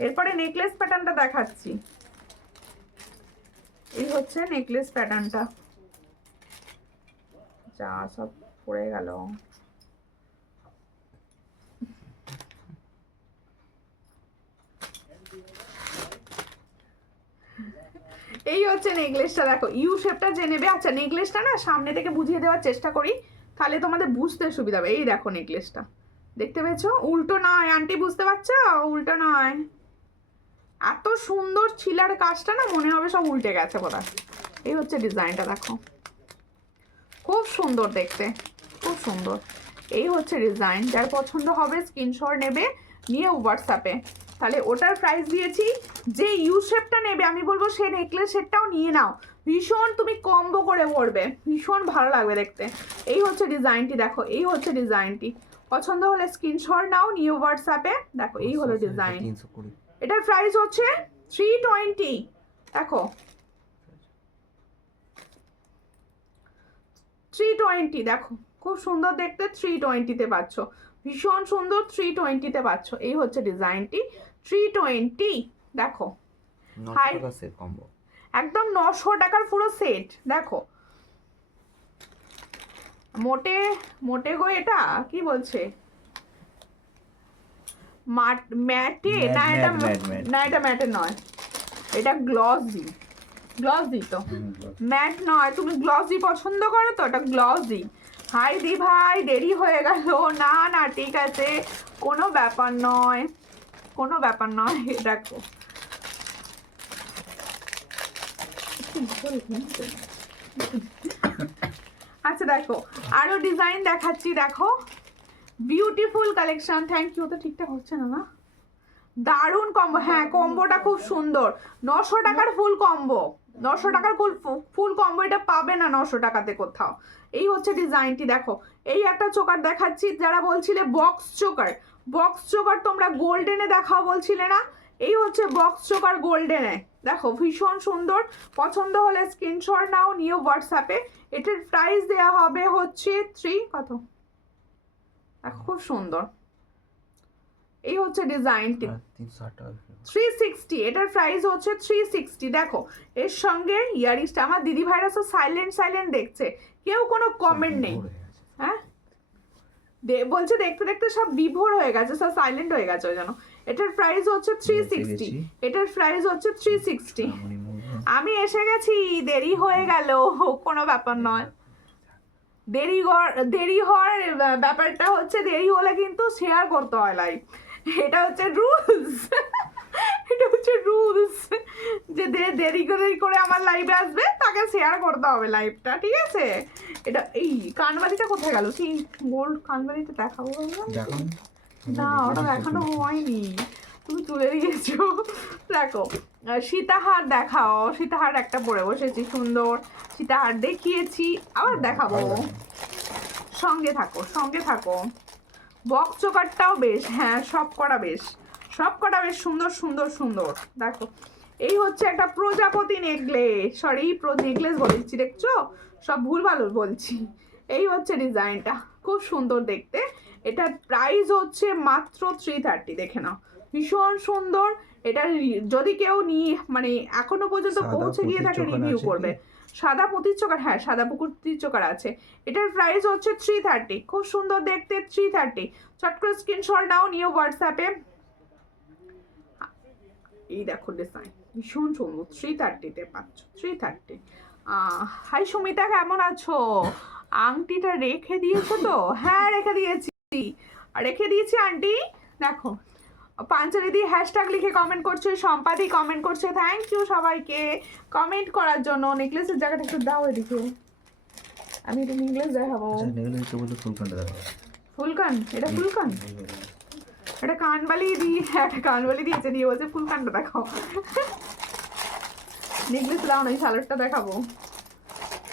এরপরে নেকলেস প্যাটার্নটা দেখাচ্ছি, এই হচ্ছে নেকলেস প্যাটার্নটা, যা সব পড়ে গেল। এই হচ্ছে নেকলেসটা, দেখো ইউ শেপটা যে নেবে, আচ্ছা নেকলেসটা না সামনে থেকে বুঝিয়ে দেওয়ার চেষ্টা করি, তাহলে তোমাদের বুঝতে সুবিধা হবে। এই দেখো নেকলেসটা, দেখতে পেয়েছো উল্টো নয়, আন্টি বুঝতে পারছো উল্টো নয়। এত সুন্দর ছিলার কাজটা না, মনে হবে সব উল্টে গেছে বোধহয়। এই হচ্ছে ডিজাইনটা, দেখো খুব সুন্দর দেখতে, খুব সুন্দর। এই হচ্ছে ডিজাইন, যার পছন্দ হবে স্ক্রিনশট নেবে, নিয়ে হোয়াটসঅ্যাপে। তাহলে ওটার প্রাইস দিয়েছি, যে ইউ শেপটা নেবে আমি বলবো সে নেকলেস সেটটাও নিয়ে নাও, ভীষণ তুমি কম্বো করে পরবে, ভীষণ ভালো লাগবে দেখতে। এই হচ্ছে ডিজাইনটি, দেখো এই হচ্ছে ডিজাইনটি। পছন্দ হলে স্ক্রিনশট নাও, নিয়ে হোয়াটসঅ্যাপে। দেখো এই হলো ডিজাইন, এটার প্রাইস হচ্ছে 320, দেখো 320, দেখো খুব সুন্দর দেখতে, 320-তে পাচ্ছ, ভীষণ সুন্দর, 320-তে পাচ্ছ। এই হচ্ছে ডিজাইনটি 320, দেখো একদম 900 টাকার পুরো সেট, দেখো মোটে মোটে গো, এটা কি বলছে ম্যাটে না, এটা না, এটা ম্যাটে নয়, এটা গ্লসি, গ্লসি তো ম্যাট নয়। তুমি গ্লসি পছন্দ করো তো, এটা গ্লসি। হাই দি ভাই দেরি হয়ে গেল, না না ঠিক আছে, কোনো ব্যাপার নয়, কোনো ব্যাপার নয়। দেখো আচ্ছা দেখো আরো ডিজাইন দেখাচ্ছি, দেখো বিউটিফুল কালেকশন। Thank you. তো ঠিকঠাক হচ্ছে না না? দারুণ কম্বো, হ্যাঁ কম্বোটা খুব সুন্দর। 900 টাকার ফুল কম্বো, 900 টাকার ফুল কম্বো, এটা পাবে না 900 টাকাতে কোথাও। এই হচ্ছে ডিজাইনটি, দেখো এই একটা চোকার দেখাচ্ছি। যারা বলছিলে বক্স চোকার, বক্স চোকার তোমরা গোল্ডেনে দেখাও বলছিলে না, এই হচ্ছে বক্স চোকার গোল্ডেনে। দেখো ভীষণ সুন্দর, পছন্দ হলে স্ক্রিনশট নাও, নিও হোয়াটসঅ্যাপে। এটার প্রাইস দেওয়া হবে হচ্ছে 3 কত, দেখো খুব সুন্দর। এই হচ্ছে ডিজাইনটি 360, এটার প্রাইস হচ্ছে 360। দেখো এর সঙ্গে ইয়ারিংসটা, আমার দিদি ভাইরা সব সাইলেন্ট সাইলেন্ট দেখছে, কেউ কোনো কমেন্ট নেই। হ্যাঁ বলছে দেখতে দেখতে সব বিভোর হয়ে গেছে, সব সাইলেন্ট হয়ে গেছে ওই জন্য। এটার প্রাইস হচ্ছে 360, এটার প্রাইস হচ্ছে 360। আমি এসে গেছি, দেরি হয়ে গেল, কোনো ব্যাপার নয়। দেরি হওয়ার ব্যাপারটা হচ্ছে, দেরি হলে কিন্তু শেয়ার করতে হয় লাইভ, এটা হচ্ছে রুলস। এটা হচ্ছে রুলস যে দেরি করে আমার লাইভে আসবে তাকে শেয়ার করতে হবে লাইভটা, ঠিক আছে? এটা এই কানবালিটা কোথায় গেল? সেই গোল্ড কানবালিটা দেখাবো না, ওটা দেখানো হয়নি, তুমি তুলে দিয়েছো। দেখো সীতাহার দেখাও, সীতাহার একটা পরে বসেছি, সুন্দর সীতাহার দেখিয়েছি, আবার দেখাবো। সঙ্গে থাকো সঙ্গে থাকো। বক্স চোকারটাও বেশ, হ্যাঁ সব কটা বেশ, সব কটা বেশ সুন্দর সুন্দর সুন্দর। দেখো এই হচ্ছে একটা প্রজাপতি নেকলেস, সরি নেকলেস বলেছি, দেখছো সব ভুল ভালো বলছি। এই হচ্ছে ডিজাইনটা, খুব সুন্দর দেখতে। এটার প্রাইস হচ্ছে মাত্র 330, দেখে নাও ভীষণ সুন্দর। এটা যদি কেউ নিয়ে মানে এখনো পর্যন্ত পৌঁছে গিয়ে থাকে রিভিউ করবে। সাদা পুঁতির চোকার, হ্যাঁ সাদা পুঁতির চোকার আছে। এটার প্রাইস হচ্ছে 330, খুব সুন্দর দেখতে 330। চট করে স্ক্রিনশট নাও, নিও হোয়াটসঅ্যাপে। এই দেখো ডিজাইন ভীষণ সুন্দর, 330-তে পাচ্ছ, 330। হাই সুমিতা, কেমন আছো? আংটিটা রেখে দিয়েছো তো? হ্যাঁ রেখে দিয়েছি আন্টি। দেখো পাঞ্চালিদি হ্যাশট্যাগ লিখে কমেন্ট করছে, সম্পাদি কমেন্ট করছে, থ্যাংক ইউ সবাইকে কমেন্ট করার জন্য। নেকলেসের জায়গাটা একটু দাও এদিকে, আমি একটু নেকলেস দেখাবো। ফুলকান, এটা ফুলকান, এটা কানবালি দিয়ে, একটা কানবালি দিয়েছে, দিয়ে বলছে ফুলকানটা দেখাও। নেকলেস দাও না, এই সালোয়ারটা দেখাবো।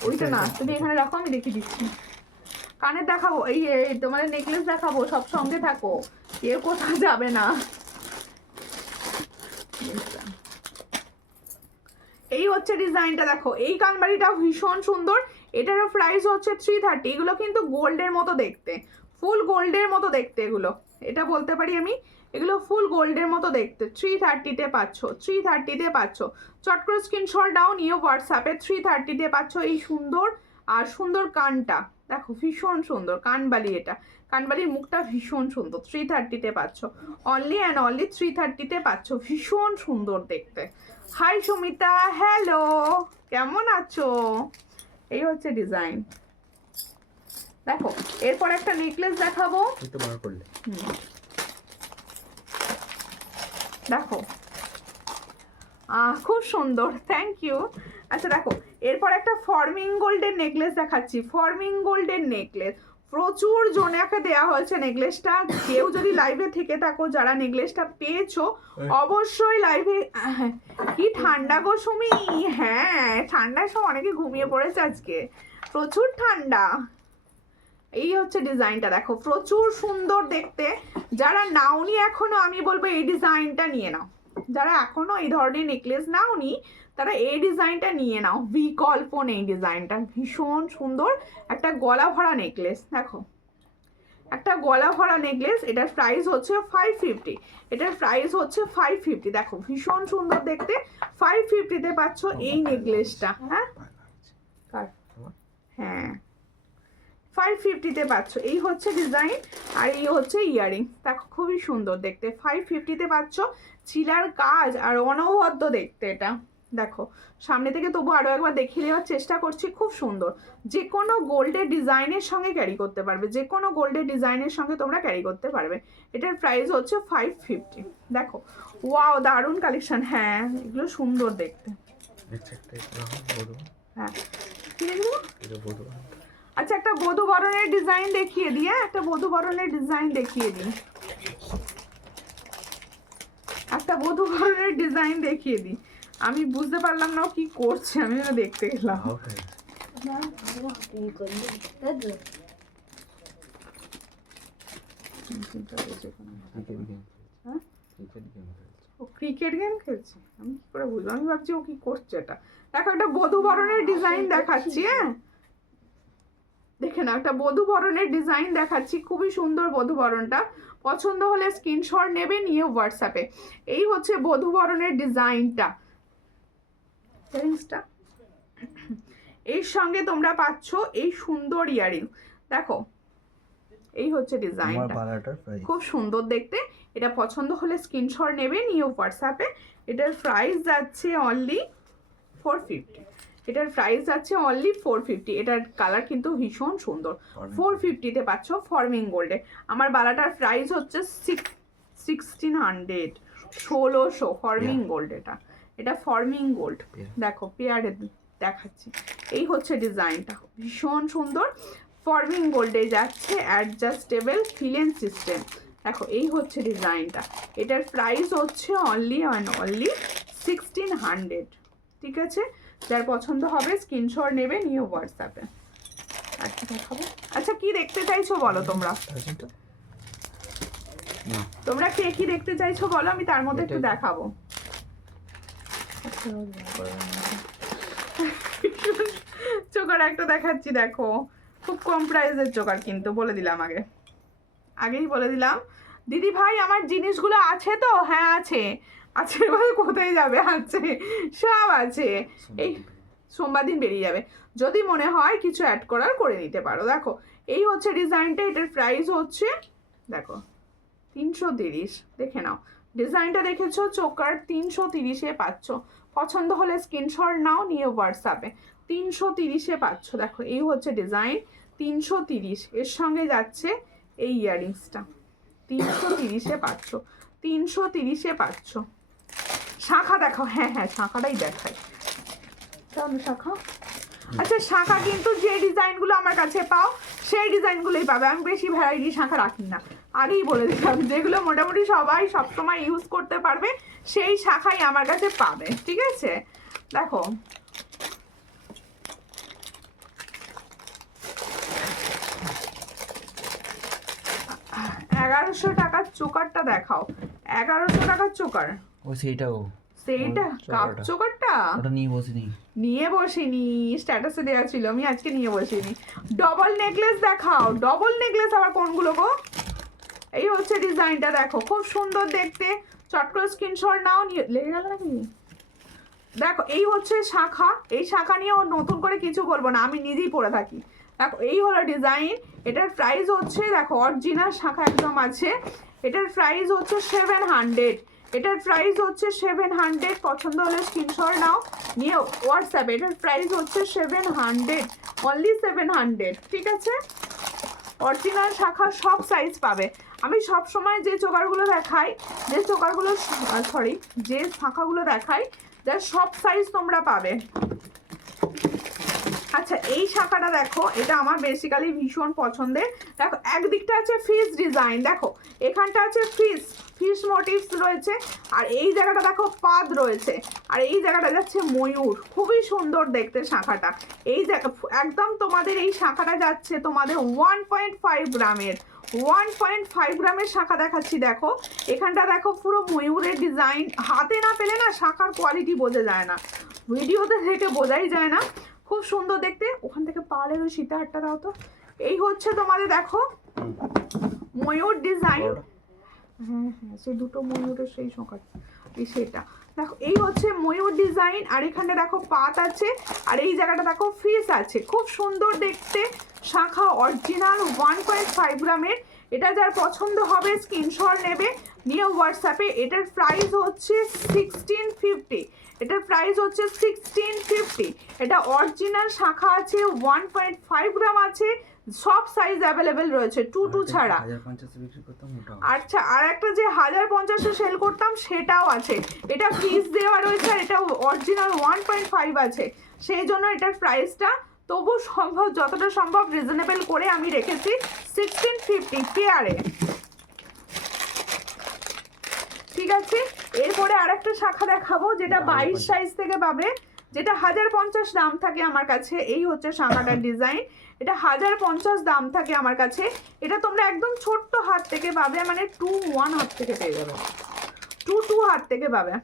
ওইটা না, তুমি এখানে রাখো, আমি দেখিয়ে দিচ্ছি। কানের দেখাবো, এই তোমার নেকলেস দেখাবো, সব সঙ্গে থাকো, কেউ কোথাও যাবে না। এই হচ্ছে ডিজাইনটা, দেখো এই কানবালিটা ভীষণ সুন্দর। এটারও প্রাইস হচ্ছে 330। এগুলো কিন্তু গোল্ডের মতো দেখতে, ফুল গোল্ডের মতো দেখতে এগুলো, এটা বলতে পারি আমি, এগুলো ফুল গোল্ডের মতো দেখতে। 330-তে পাচ্ছ, 330-তে পাচ্ছ। চট করে স্ক্রিনশট দাও, নিও হোয়াটসঅ্যাপে। 330-তে পাচ্ছ এই সুন্দর আর সুন্দর কানটা, দেখো ভীষণ সুন্দর কানবালি। এটা কানবালির মুখটা ভীষণ সুন্দর, 330-তে পাচ্ছ, অনলি অ্যান্ড অনলি 330-তে পাচ্ছ, ভীষণ সুন্দর দেখতে। হাই সুমিতা, হ্যালো, কেমন আছো? এই হচ্ছে ডিজাইন। দেখো এরপর একটা নেকলেস দেখাবো, দেখো খুব সুন্দর, থ্যাংক ইউ। আচ্ছা দেখো এরপর একটা ফর্মিং গোল্ডের নেকলেস দেখাচ্ছি, ফর্মিং গোল্ডের নেকলেস প্রচুর জনাকে দেওয়া হয়েছে নেকলেসটা। কেউ যদি লাইভে থেকে থাকো, যারা নেকলেসটা পেয়েছো অবশ্যই লাইভে। কি ঠান্ডা গো সুমি, হ্যাঁ ঠান্ডায় সব অনেকে ঘুমিয়ে পড়েছে আজকে, প্রচুর ঠান্ডা। এই হচ্ছে ডিজাইনটা, দেখো প্রচুর সুন্দর দেখতে। যারা নাওনি এখনো, আমি বলবো এই ডিজাইনটা নিয়ে নাও। যারা এখনো এই ধরনের নেকলেস নাওনি তারা এই ডিজাইনটা নিয়ে নাও, বিকল্প নেই ডিজাইনটা, ভীষণ সুন্দর একটা গলা ভরা নেকলেস। দেখো একটা গলা ভরা নেকলেস, এটার প্রাইস হচ্ছে 550, এটার প্রাইস হচ্ছে 550। দেখো ভীষণ সুন্দর দেখতে, 550-তে পাচ্ছ এই নেকলেসটা। হ্যাঁ হ্যাঁ 550-তে পাচ্ছ, এই হচ্ছে ডিজাইন আর এই হচ্ছে ইয়ারিং। দেখো খুবই সুন্দর দেখতে, 550-তে পাচ্ছ। চিলার কাজ আর অনবদ্য দেখতে এটা। দেখো সামনে থেকে তবু আরও একবার দেখিয়ে দেওয়ার চেষ্টা করছি, খুব সুন্দর। যে কোনো গোল্ডের ডিজাইনের সঙ্গে ক্যারি করতে পারবে, যে কোনো গোল্ডের ডিজাইনের সঙ্গে তোমরা ক্যারি করতে পারবে। এটার প্রাইস হচ্ছে 550। দেখো ওয়াও দারুণ কালেকশন, হ্যাঁ এগুলো সুন্দর দেখতে। হ্যাঁ কি দেখবো? আচ্ছা বধূ বরণের ডিজাইন দেখিয়ে দিই, হ্যাঁ একটা বধূ বরণের ডিজাইন দেখিয়ে দিই, একটা বধূ বরণের ডিজাইন দেখিয়ে দিই। আমি বুঝতে পারলাম না ও কি করছে, আমি ওটা দেখতে গেলাম। आउट है क्रिकेट गेम হ্যাঁ क्रिकेट गेम खेलছে ও ক্রিকেট গেম খেলছে, আমি কি করে বুঝলাম, আমি ভাবছি ও কি করছে। এটা দেখো একটা বধূ বরণের ডিজাইন দেখাচ্ছি, হ্যাঁ দেখে না একটা বধূ বরণের ডিজাইন দেখাচ্ছি, খুবই সুন্দর বধূ বরণটা। পছন্দ হলে স্ক্রিনশট নেবে, নিয়ে হোয়াটসঅ্যাপে। এই হচ্ছে বধূ বরণের ডিজাইনটা, ইয়ারিংসটা। এর সঙ্গে তোমরা পাচ্ছ এই সুন্দর ইয়ারিং, দেখো এই হচ্ছে আমার ডিজাইনটা, বালাটার প্রাইস খুব সুন্দর দেখতে। এটা পছন্দ হলে স্ক্রিনশট নেবে, নিয়ে হোয়াটসঅ্যাপে। এটার প্রাইস যাচ্ছে অনলি 450, এটার প্রাইস যাচ্ছে অনলি 450। এটার কালার কিন্তু ভীষণ সুন্দর। 450-তে পাচ্ছ ফর্মিং গোল্ডে। আমার বালাটার প্রাইস হচ্ছে 1600, 1600 ফর্মিং গোল্ড। এটা ফর্মিং গোল্ড, দেখো পেয়ারে দেখাচ্ছি। এই হচ্ছে ডিজাইনটা, ভীষণ সুন্দর। ফর্মিং গোল্ডে যাচ্ছে, অ্যাডজাস্টেবল ফিলেন সিস্টেম। দেখো এই হচ্ছে ডিজাইনটা, এটার প্রাইস হচ্ছে অনলি 1600, ঠিক আছে। যার পছন্দ হবে স্ক্রিনশট নেবে, নিয়ে হোয়াটসঅ্যাপে। আচ্ছা দেখাবো, আচ্ছা কি দেখতে চাইছো বলো তোমরা, না তোমরা কে কি দেখতে চাইছো বলো, আমি তার মধ্যে একটু এটা- দেখাবো। চোকার একটা দেখাচ্ছি, দেখো খুব কম প্রাইসের চোকার কিন্তু, বলে দিলাম আগেই বলে দিলাম। দিদি ভাই আমার জিনিসগুলো আছে তো? হ্যাঁ আছে, আছে বলে কোথায় যাবে, আছে সব আছে। এই সোমবার দিন বেরিয়ে যাবে, যদি মনে হয় কিছু অ্যাড করার করে নিতে পারো। দেখো এই হচ্ছে ডিজাইনটা, এটার প্রাইস হচ্ছে দেখো 330, দেখে নাও ডিজাইনটা দেখেছো, চোকার 330-এ পাচ্ছ। পছন্দ হলে স্ক্রিনশট নাও, নিয়ে হোয়াটসঅ্যাপে। 330-এ পাচ্ছ, দেখো এই হচ্ছে ডিজাইন 330। এর সঙ্গে যাচ্ছে এই ইয়ারিংসটা 330-এ পাচ্ছ, 330-এ পাচ্ছ। শাখা দেখো, হ্যাঁ হ্যাঁ শাখাটাই দেখাই, চলো শাখা। আচ্ছা শাখা কিন্তু যে ডিজাইনগুলো আমার কাছে পাও সেই ডিজাইনগুলোই পাবে, আমি বেশি ভ্যারাইটি শাখা রাখি না, আগেই বলে দিলাম। যেগুলো মোটামুটি সবাই সবসময় ইউজ করতে পারবে সেই শাখাই আমার কাছে পাবে, ঠিক আছে। দেখো 1100 টাকার চোকারটা দেখাও, 1100 টাকার চোকার, ও সেইটাও সেইটা কাপ চোকারটা। চোকারটা ওটা নিয়ে বসিনি নিয়ে বসিনি, স্ট্যাটাসে দেওয়া ছিল, আমি আজকে নিয়ে বসিনি। ডবল নেকলেস দেখাও, ডবল নেকলেস আবার কোনগুলো গো? এই হচ্ছে ডিজাইনটা, দেখো খুব সুন্দর দেখতে। চট করে স্ক্রিনশট নাও, নিয়ে লেগে গেল নাকি? দেখো এই হচ্ছে শাখা, এই শাখা নিয়ে ওর নতুন করে কিছু বলবো না, আমি নিজেই পরে থাকি। দেখো এই হলো ডিজাইন, এটার প্রাইস হচ্ছে দেখো অরিজিনাল শাখা একদম আছে। এটার প্রাইস হচ্ছে 700, এটার প্রাইস হচ্ছে 700। পছন্দ হলে স্ক্রিনশট নাও, নিয়ে হোয়াটসঅ্যাপে। এটার প্রাইস হচ্ছে 700, অনলি 700, ঠিক আছে। অরিজিনাল শাখা সব সাইজ পাবে। আমি সব সময় যে চোকারগুলো দেখাই, যে চোকারগুলো সরি যে শাখাগুলো দেখাই, যার সব সাইজ তোমরা পাবে। আচ্ছা এই শাখাটা দেখো, এটা আমার বেসিক্যালি ভীষণ পছন্দের। দেখো একদিকটা আছে ফিশ ডিজাইন, দেখো এখানটা আছে ফিশ মোটিভস রয়েছে, আর এই জায়গাটা দেখো পাদ রয়েছে, আর এই জায়গাটা যাচ্ছে ময়ূর, খুবই সুন্দর দেখতে শাখাটা। এই জায়গা একদম তোমাদের এই শাখাটা যাচ্ছে তোমাদের 1.5 গ্রামের, 1.5 গ্রামের শাখা দেখাচ্ছি। দেখো এখানটা দেখো পুরো ময়ূরের ডিজাইন, হাতে না পেলে না শাখার কোয়ালিটি বোঝা যায় না, ভিডিওতে থেকে বোঝাই যায় না, খুব সুন্দর দেখতে। ওখান থেকে পাড়ের ওই সীতাহারটা দাও তো। এই হচ্ছে তোমাদের দেখো ময়ূর ডিজাইন, হ্যাঁ হ্যাঁ সেই দুটো ময়ূরের সেই সংখ্যা, এই সেটা দেখো। এই হচ্ছে ময়ূর ডিজাইন, আর এখানে দেখো পাত আছে, আর এই জায়গাটা দেখো ফিস আছে, খুব সুন্দর দেখতে শাখা, অরিজিনাল 1.5 গ্রামের। এটা যার পছন্দ হবে স্ক্রিনশট নেবে, নিয়ে হোয়াটসঅ্যাপে। এটার প্রাইস হচ্ছে 1650, এটার প্রাইস হচ্ছে 1650। এটা অরিজিনাল শাখা আছে, 1.5 গ্রাম আছে, সব সাইজ অ্যাভেলেবেল রয়েছে, 2 ছাড়া। 1050 বিক্রি করতাম ওটা আচ্ছা আর একটা যে 1050-এ সেল করতাম সেটাও আছে, এটা ফিস দেওয়া রয়েছে, আর এটা অরিজিনাল 1.5 আছে, সেই জন্য এটার প্রাইসটা তবু সম্ভব, যতটা সম্ভব রিজনেবল করে আমি রেখেছি 1650 পেয়ারে। ঠিক আছে, এরপরে আরেকটা শাখা দেখাবো যেটা 22 সাইজ থেকে পাবে, যেটা 1050 দাম থাকে আমার কাছে। এই হচ্ছে শাখাটার ডিজাইন, এটা 1050 দাম থাকে আমার কাছে। এটা তোমরা একদম ছোট্ট হাত থেকে পাবে, মানে 2-1 হাত থেকে পেয়ে যাবে, 2 হাত থেকে পাবে,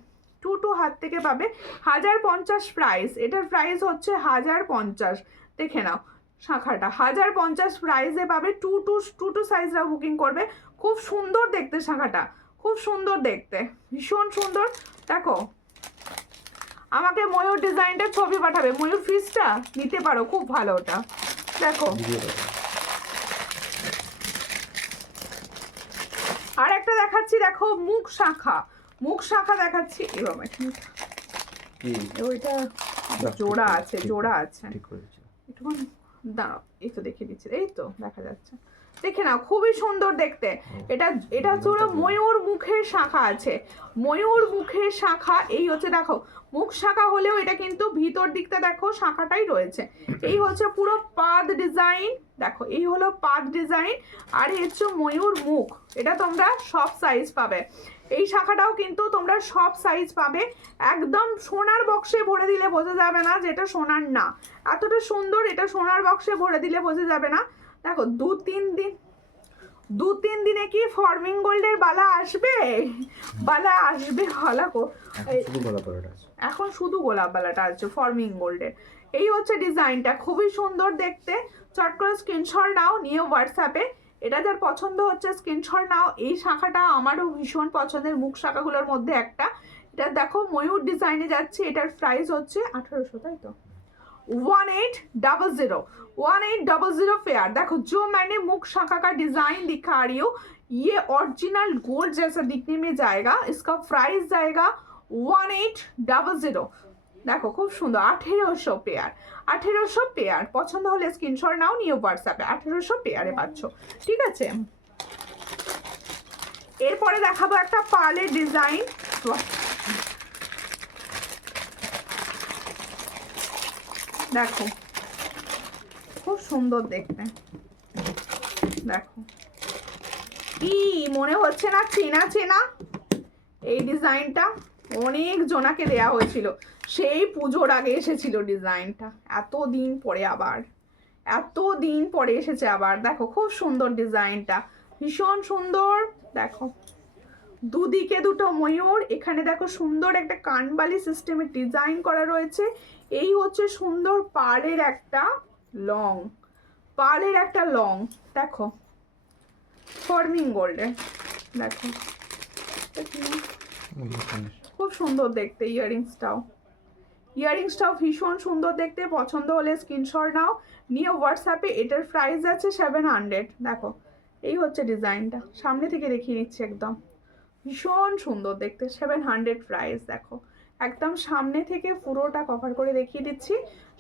2 হাত থেকে পাবে। 1050 প্রাইস, এটার প্রাইস হচ্ছে 1050। দেখে নাও শাখাটা 1050 প্রাইসে পাবে। 2 সাইজরা বুকিং করবে। খুব সুন্দর দেখতে শাখাটা, খুব সুন্দর দেখতে, ভীষণ সুন্দর। দেখো আমাকে ময়ূর ডিজাইনটার ছবি পাঠাবে, ময়ূর ফিসটা নিতে পারো, খুব ভালো ওটা। দেখো আর একটা দেখাচ্ছি, দেখো মুখ শাখা, মুখ শাখা দেখাচ্ছি। এবার ওইটা জোড়া আছে, জোড়া আছে, একটুখানি দাঁড়াও, এই তো দেখিয়ে দিচ্ছি, এই তো দেখা যাচ্ছে, দেখে নাও খুবই সুন্দর দেখতে। এটা পুরো ময়ূর মুখের শাখা আছে, ময়ূর মুখের শাখা। এই হচ্ছে দেখো মুখ শাখা হলেও এটা কিন্তু ভিতর দিকটা দেখো শাখাটাই রয়েছে। এই হচ্ছে পুরো পাদ ডিজাইন, দেখো এই হলো পাদ ডিজাইন, আর এই হচ্ছে ময়ূর মুখ। এটা তোমরা সব সাইজ পাবে, এই শাখাটাও কিন্তু তোমরা সব সাইজ পাবে। একদম সোনার বক্সে ভরে দিলে বোঝা যাবে না যেটা সোনার না, এতটা সুন্দর। এটা সোনার বক্সে ভরে দিলে বোঝা যাবে না। দেখো 2-3 দিনে কি ফর্মিং গোল্ডের বালা আসবে, বালা আসবে, এখন শুধু গোলাপ বালাটা আছে ফর্মিং গোল্ডের। এই হচ্ছে ডিজাইনটা, খুবই সুন্দর দেখতে। চট করে স্ক্রিনশট নাও, নিয়ে হোয়াটসঅ্যাপে। এটা যার পছন্দ হচ্ছে স্ক্রিনশট নাও। এই শাখাটা আমারও ভীষণ পছন্দের মুখ শাখাগুলোর মধ্যে একটা। এটা দেখো ময়ূর ডিজাইনে যাচ্ছে, এটার প্রাইস হচ্ছে 1800, তাই তো? 1800 फेयर। देखो जो मैंने मुख शाखा का डिजाइन दिखा रही हूँ, ये ओरिजिनल गोल्ड जैसा दिखने में जाएगा। इसका प्राइस जाएगा 1800। देखो खूब सुंदर 1800 पेयर, 1800 पेयर। पसंद হলে স্ক্রিনশট নাও, নিয়ে হোয়াটসঅ্যাপে 1800 পেয়ারে পাচ্ছ। ঠিক আছে, এরপরে দেখাবো একটা পার্লের ডিজাইন। দেখো খুব সুন্দর দেখতে, দেখো কি মনে হচ্ছে না চেনা চেনা? এই ডিজাইনটা অনেক জনাকে দেয়া হয়েছিল, সেই পুজোর আগে এসেছিল ডিজাইনটা, এতদিন পরে আবার, এতদিন পরে এসেছে আবার। দেখো খুব সুন্দর ডিজাইনটা, ভীষণ সুন্দর। দেখো দুদিকে দুটো ময়ূর, এখানে দেখো সুন্দর একটা কানবালি সিস্টেমের ডিজাইন করা রয়েছে। এই হচ্ছে সুন্দর পাড়ের একটা লং, পাড়ের একটা লং। দেখো ফর্মিং গোল্ডের, দেখো খুব সুন্দর দেখতে। ইয়ারিংসটাও ভীষণ সুন্দর দেখতে। পছন্দ হলে স্ক্রিনশট নাও, নিয়ে হোয়াটসঅ্যাপে। এটার প্রাইস আছে 700। দেখো এই হচ্ছে ডিজাইনটা, সামনে থেকে দেখিয়ে নিচ্ছি, একদম ভীষণ সুন্দর দেখতে। 700 প্রাইস। দেখো একদম সামনে থেকে পুরোটা কভার করে দেখিয়ে দিচ্ছি।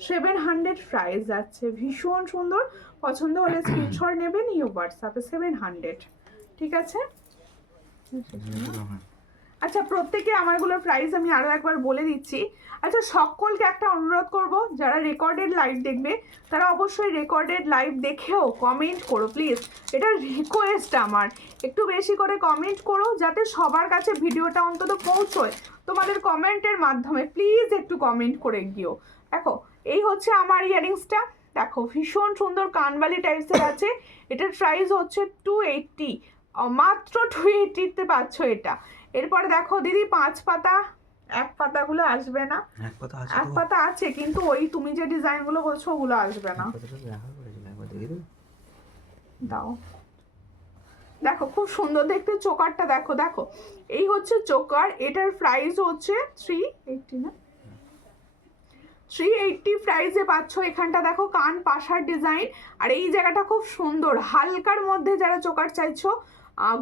700 প্রাইস যাচ্ছে, ভীষণ সুন্দর। পছন্দ হলে স্ক্রিনশট নেবে, নিয়ে হোয়াটসঅ্যাপে 700। ঠিক আছে, আচ্ছা প্রত্যেকে আমারগুলোর প্রাইস আমি আরও একবার বলে দিচ্ছি। আচ্ছা সকলকে একটা অনুরোধ করব, যারা রেকর্ডেড লাইভ দেখবে তারা অবশ্যই রেকর্ডেড লাইভ দেখেও কমেন্ট করো প্লিজ। এটা রিকোয়েস্ট আমার, একটু বেশি করে কমেন্ট করো যাতে সবার কাছে ভিডিওটা অন্তত পৌঁছয় তোমাদের কমেন্টের মাধ্যমে। প্লিজ একটু কমেন্ট করে গিয়েও। দেখো এই হচ্ছে আমার ইয়ারিংসটা, দেখো ভীষণ সুন্দর কানবালি টাইপসের আছে। এটার প্রাইস হচ্ছে 280, মাত্র 280-তে পাচ্ছ এটা। এরপরে দেখো দিদি 5 পাতা, 1 পাতাগুলো আসবে না, 1 পাতা আছে কিন্তু ওই তুমি যে ডিজাইনগুলো বলছো ওগুলো আসবে না। দাও, দেখো খুব সুন্দর দেখতে চোকারটা। দেখো দেখো এই হচ্ছে চোকার, এটার প্রাইস হচ্ছে 380 না, 380 প্রাইসে পাচ্ছ। এখানটা দেখো কান পাশার ডিজাইন, আর এই জায়গাটা খুব সুন্দর হালকার মধ্যে যারা চোকার চাইছো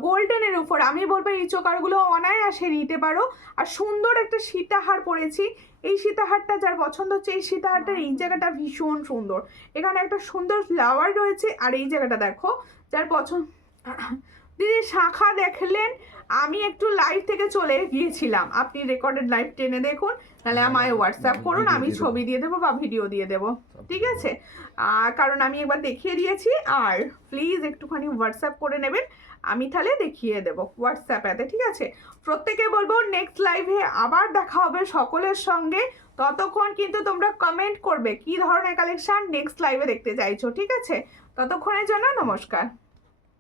গোল্ডেনের উপর, আমি বলবো এই চোকারগুলো অনায়াসে নিতে পারো। আর সুন্দর একটা সীতাহার পরেছি, এই সীতাহারটা যার পছন্দ হচ্ছে, এই সীতাহারটার এই জায়গাটা ভীষণ সুন্দর। এখানে একটা সুন্দর ফ্লাওয়ার রয়েছে, আর এই জায়গাটা দেখো যার পছন্দ দিদি শাখা দেখলেন, আমি একটু লাইভ থেকে চলে গিয়েছিলাম, আপনি রেকর্ডেড লাইভ টেনে দেখুন, তাহলে আমায় হোয়াটসঅ্যাপ করুন, আমি ছবি দিয়ে দেবো বা ভিডিও দিয়ে দেবো, ঠিক আছে? কারণ আমি একবার দেখিয়ে দিয়েছি, আর প্লিজ একটুখানি হোয়াটসঅ্যাপ করে নেবেন, আমি তাহলে দেখিয়ে দেবো হোয়াটসঅ্যাপেতে, ঠিক আছে? প্রত্যেকে বলবো নেক্সট লাইভে আবার দেখা হবে সকলের সঙ্গে, ততক্ষণ কিন্তু তোমরা কমেন্ট করবে কি ধরনের কালেকশন নেক্সট লাইভে দেখতে চাইছো, ঠিক আছে? ততক্ষণের জন্য নমস্কার।